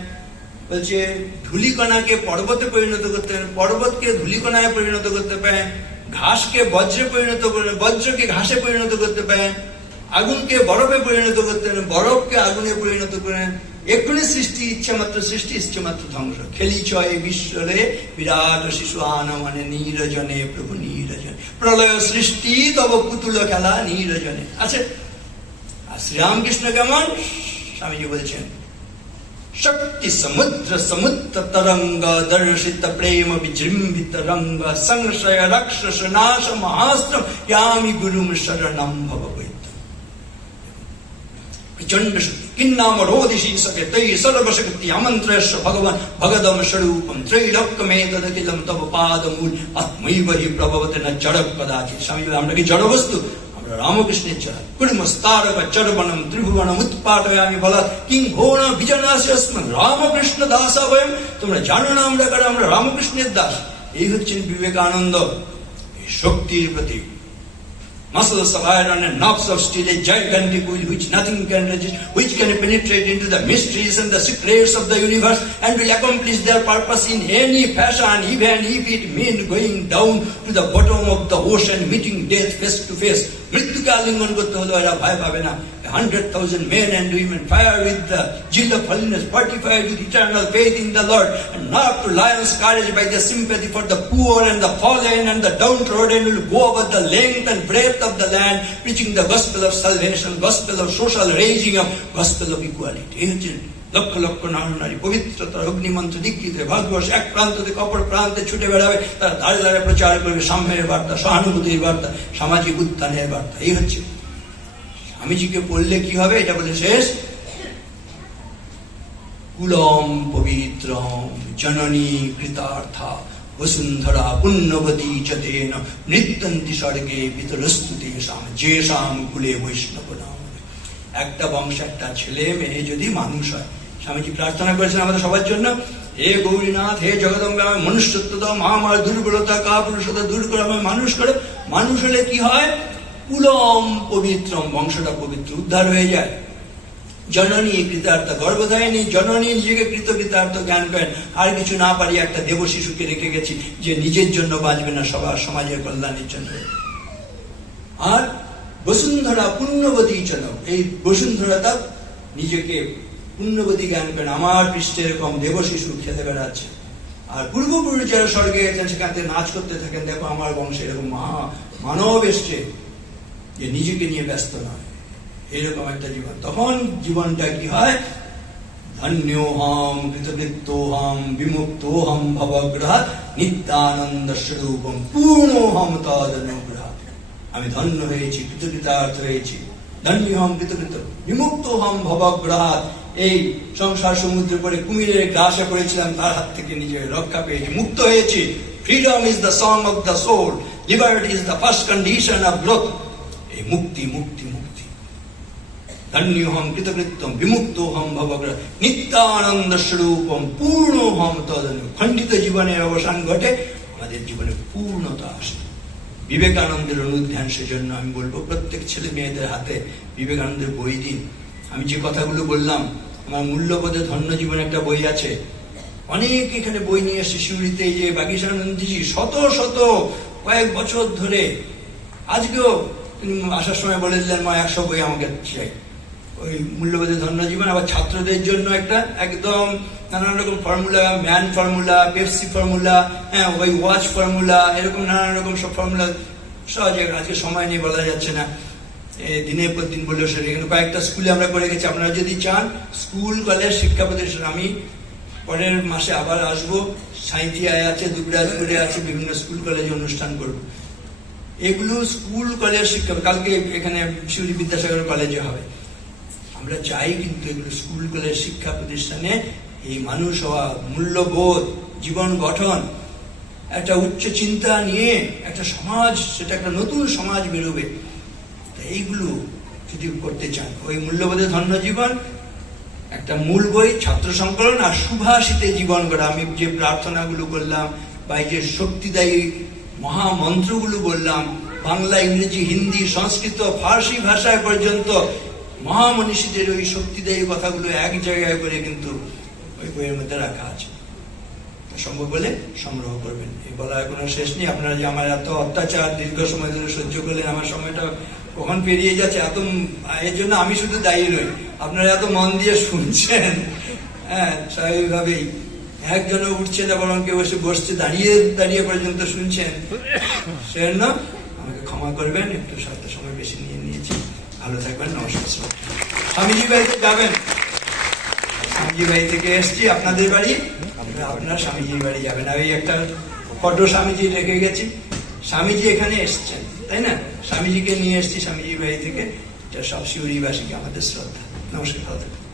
বলছে ধূলিকণাকে পর্বতে পরিণত করতে পারেন, পর্বতকে ধূলিকণায় পরিণত করতে পারেন, ঘাসকে বজ্রে পরিণত করে, বজ্রকে ঘাসে পরিণত করতে পারেন, আগুনকে বরফে পরিণত করতে পারেন, বরফকে আগুনে পরিণত করেন। এক্ষুনি সৃষ্টি, ইচ্ছা মাত্র সৃষ্টি, ইচ্ছে মাত্র ধ্বংস। খেলি চয় বিশ্বরে বিরাট শিশু আন মানে নীরজনে প্রভু নীরজনে, প্রলয় সৃষ্টি তব পুতুল খেলা নীরজনে। আচ্ছা, আর শ্রীরামকৃষ্ণ কেমন? স্বামীজি বলছেন শক্তি সমুদ্র সমুদ্র তরঙ্গ দর্শিত প্রেম বিজৃম্ভিত রঙ্গ সংশয় রাক্ষস নাশ মহাস্ত্র ইয়ামি গুরুম শরণম ভব বৈদ্য। প্রচন্ড শক্তি, কিন্নাম রোদিশি সকে তৈ সর্বশক্তি আমন্ত্রস্য ভগবান ভগদম স্বরূপম ত্রৈলোক্যমেতদখিলম তব পাদমূল আত্মৈব হি প্রভবতে ন জড় কদাচিৎ। স্বামী, আমরা কি জড় বস্তু? রামকৃষ্ণের চরণ কুর্মস্তারক চরবনম ত্রিভুবনম উৎপাটয়ামি বলা কিং ভোন বিজনাস্যস্ম রামকৃষ্ণ দাসা বয়ম। তোমরা জানো না আমরা কারা? আমরা রামকৃষ্ণের দাস। এই হচ্ছেন বিবেকানন্দ, এই শক্তির প্রতীক। Muscles of iron and knobs of steel, a gigantic will which nothing can resist, which can penetrate into the mysteries and the secrets of the universe and will accomplish their purpose in any fashion, even if it mean going down to the bottom of the ocean, meeting death face to face. মৃত্যুকে আলিঙ্গন করতে হলো এরা ভয় পাবে না। 100,000 men and women fire with the zeal of holiness, fortified with eternal faith in the Lord, and not to lion's courage by the sympathy for the poor and the fallen and the downtrodden, will go over the length and breadth of the land, preaching the gospel of salvation, gospel of social raising up, gospel of equality. এই হচ্ছে লক্ষ লক্ষ নারী পবিত্রতার অগ্নিমন্ত্র দীক্ষিত ভারতবর্ষ এক প্রান্ত থেকে অপর প্রান্তে ছুটে বেড়াবে, তারা দাঁড়ে দাঁড়িয়ে প্রচার করবে সাম্যের বার্তা, সহানুভূতির বার্তা, সামাজিক উত্থানের বার্তা। এই হচ্ছে স্বামীজিকে পড়লে কি হবে এটা বলে শেষ। কুলম পবিত্রম জননী কৃতার্থা বসুন্ধরা পুণ্যবতী চতেন নৃত্যন্তি স্বর্গে পিতরস্তুতে যেসাম কুলে বৈষ্ণব নাম। একটা বংশ, একটা ছেলে মেয়ে যদি মানুষ হয়, স্বামীজি প্রার্থনা করেছেন আমাদের সবার জন্য, হে গৌরীনাথ, হে জগদম্বে, আমার মনুষ্যত্ব দাও, মা আমার দুর্বলতা কাপুরুষতা দূর করে আমায় মানুষ করে। মানুষ হলে কি হয়? কুলম পবিত্রম, বংশটা পবিত্র, উদ্ধার হয়ে যায়। জননী কৃতার্থ, গর্ভধারিণী জননী নিজেকে কৃতকৃতার্থ জ্ঞান করেন, আর কিছু না পারি একটা দেব শিশুকে রেখে গেছি যে নিজের জন্য বাঁচবে না, সবার সমাজের কল্যাণের জন্য। আর বসুন্ধরা পুণ্যবতী চল, এই বসুন্ধরাটা নিজেকে পুণ্যবতী জ্ঞান করেন, আমার পৃষ্ঠে এরকম দেব শিশু খেলে বেড়াচ্ছে। আর পূর্বপুরুষ যারা স্বর্গে গেছেন সেখান থেকে নাচ করতে থাকেন, দেখো আমার বংশে এরকম মানব এসছে যে নিজেকে নিয়ে ব্যস্ত নয়, এরকম একটা জীবন। তখন জীবনটা কি হয়? ধন্যোহম কৃতকৃতোহম বিমুক্তোহম ভবগ্রহাৎ নিত্যানন্দ স্বরূপম পূর্ণোহম তদনুগ্রহাৎ। আমি ধন্য হয়েছি, কৃতকৃতার্থ হয়েছি। ধন্যহম কৃতকৃত বিমুক্তোহম ভবগ্রহাৎ। এই সংসার সমুদ্রে পড়ে কুমিরের গ্রাসে পড়েছিলাম, তার হাত থেকে নিজের রক্ষা পেয়েছি, মুক্ত হয়েছি। Freedom is the song of the soul, liberty is the first condition of growth. এই মুক্তি মুক্তি মুক্তি। ধন্যহম কৃতকৃত্যম বিমুক্তোহম ভবগ্রহ নিত্যানন্দ স্বরূপম পূর্ণোহম তদনু। খণ্ডিত জীবনের অবসান ঘটে, আমাদের জীবনে পূর্ণতা আসে। বিবেকানন্দের অনুধ্যান, সেজন্য আমি বলবো প্রত্যেক ছেলে মেয়েদের হাতে বিবেকানন্দের বই দিন। আমি যে কথাগুলো বললাম, আমার মূল্যবোধে ধন্য জীবন একটা বই আছে, অনেক এখানে বই নিয়ে এসছে শিউরিতে। যে বাগীশানন্দজি শত শত কয়েক বছর ধরে, আজকেও তিনি আসার সময় বলে দিলেন মা 100 বই আমাকে চাই, ওই মূল্যবোধে ধন্য জীবন। আবার ছাত্রদের জন্য একটা একদম নানান রকম formula, man formula, Pepsi formula, হ্যাঁ ওই ওয়াচ ফর্মুলা, এরকম নানান রকম সব ফর্মুলা সহজে আজকে সময় নিয়ে বলা যাচ্ছে না, দিনের পর দিন বললেও সেটা। এখানে কয়েকটা স্কুলে আমরা করে গেছি। আপনারা যদি চান স্কুল কলেজ শিক্ষা প্রতিষ্ঠান, আমি পরের মাসে আবার আসবো, সাঁইথিয়ায় আছে, দুবরাজপুরে আছে, বিভিন্ন স্কুল কলেজে অনুষ্ঠান করবো। এগুলো স্কুল কলেজ শিক্ষা, কালকে এখানে শিউরি বিদ্যাসাগর কলেজে হবে। আমরা চাই কিন্তু এগুলো স্কুল কলেজ শিক্ষা প্রতিষ্ঠানে এই মানুষ হওয়া, মূল্যবোধ, জীবন গঠন, একটা উচ্চ চিন্তা নিয়ে একটা সমাজ, সেটা একটা নতুন সমাজ বেরোবে। এইগুলো যদি করতে চান, ওই মূল্যবোধে ধন্য জীবন, একটা মূল বই ছাত্র সংকলন, আর সুভাষিতে জীবন গড়া। আমি যে প্রার্থনাগুলো করলাম বা এই যে শক্তিদায়ী মহামন্ত্রগুলো বললাম, বাংলা, ইংরেজি, হিন্দি, সংস্কৃত, ফার্সি ভাষায় পর্যন্ত মহামনীষীদের ওই শক্তিদায়ী কথাগুলো এক জায়গায় করে কিন্তু ওই বইয়ের মধ্যে রাখা আছে। সম্ভব হলে সংগ্রহ করবেন। এই বলার কোনো শেষ নেই। আপনারা যে আমার এত অত্যাচার দীর্ঘ সময় ধরে সহ্য করলেন, আমার সময়টা কখন পেরিয়ে যাচ্ছে, এত এর জন্য আমি শুধু দায়ী নই, আপনারা এত মন দিয়ে শুনছেন। হ্যাঁ, স্বাভাবিকভাবেই একজনও উঠছে না, বরং কেউ এসে বসছে, দাঁড়িয়ে দাঁড়িয়ে পর্যন্ত শুনছেন। সেজন্য আমাকে ক্ষমা করবেন, একটু সাথে সময় বেশি নিয়ে নিয়েছি। ভালো থাকবেন, নমস্কার। স্বামীজি বাড়িতে যাবেন, স্বামীজি বাড়ি থেকে এসছি আপনাদের বাড়ি, আপনার স্বামীজির বাড়ি যাবেন। আমি একটা ফটো স্বামীজি রেখে গেছি, স্বামীজি এখানে এসছেন, তাই না? স্বামীজিকে নিয়ে এসছি স্বামীজির বাড়ি থেকে। এটা সব শিউরিবাসীকে আমাদের শ্রদ্ধা। নমস্কার, ভালো থাকবেন।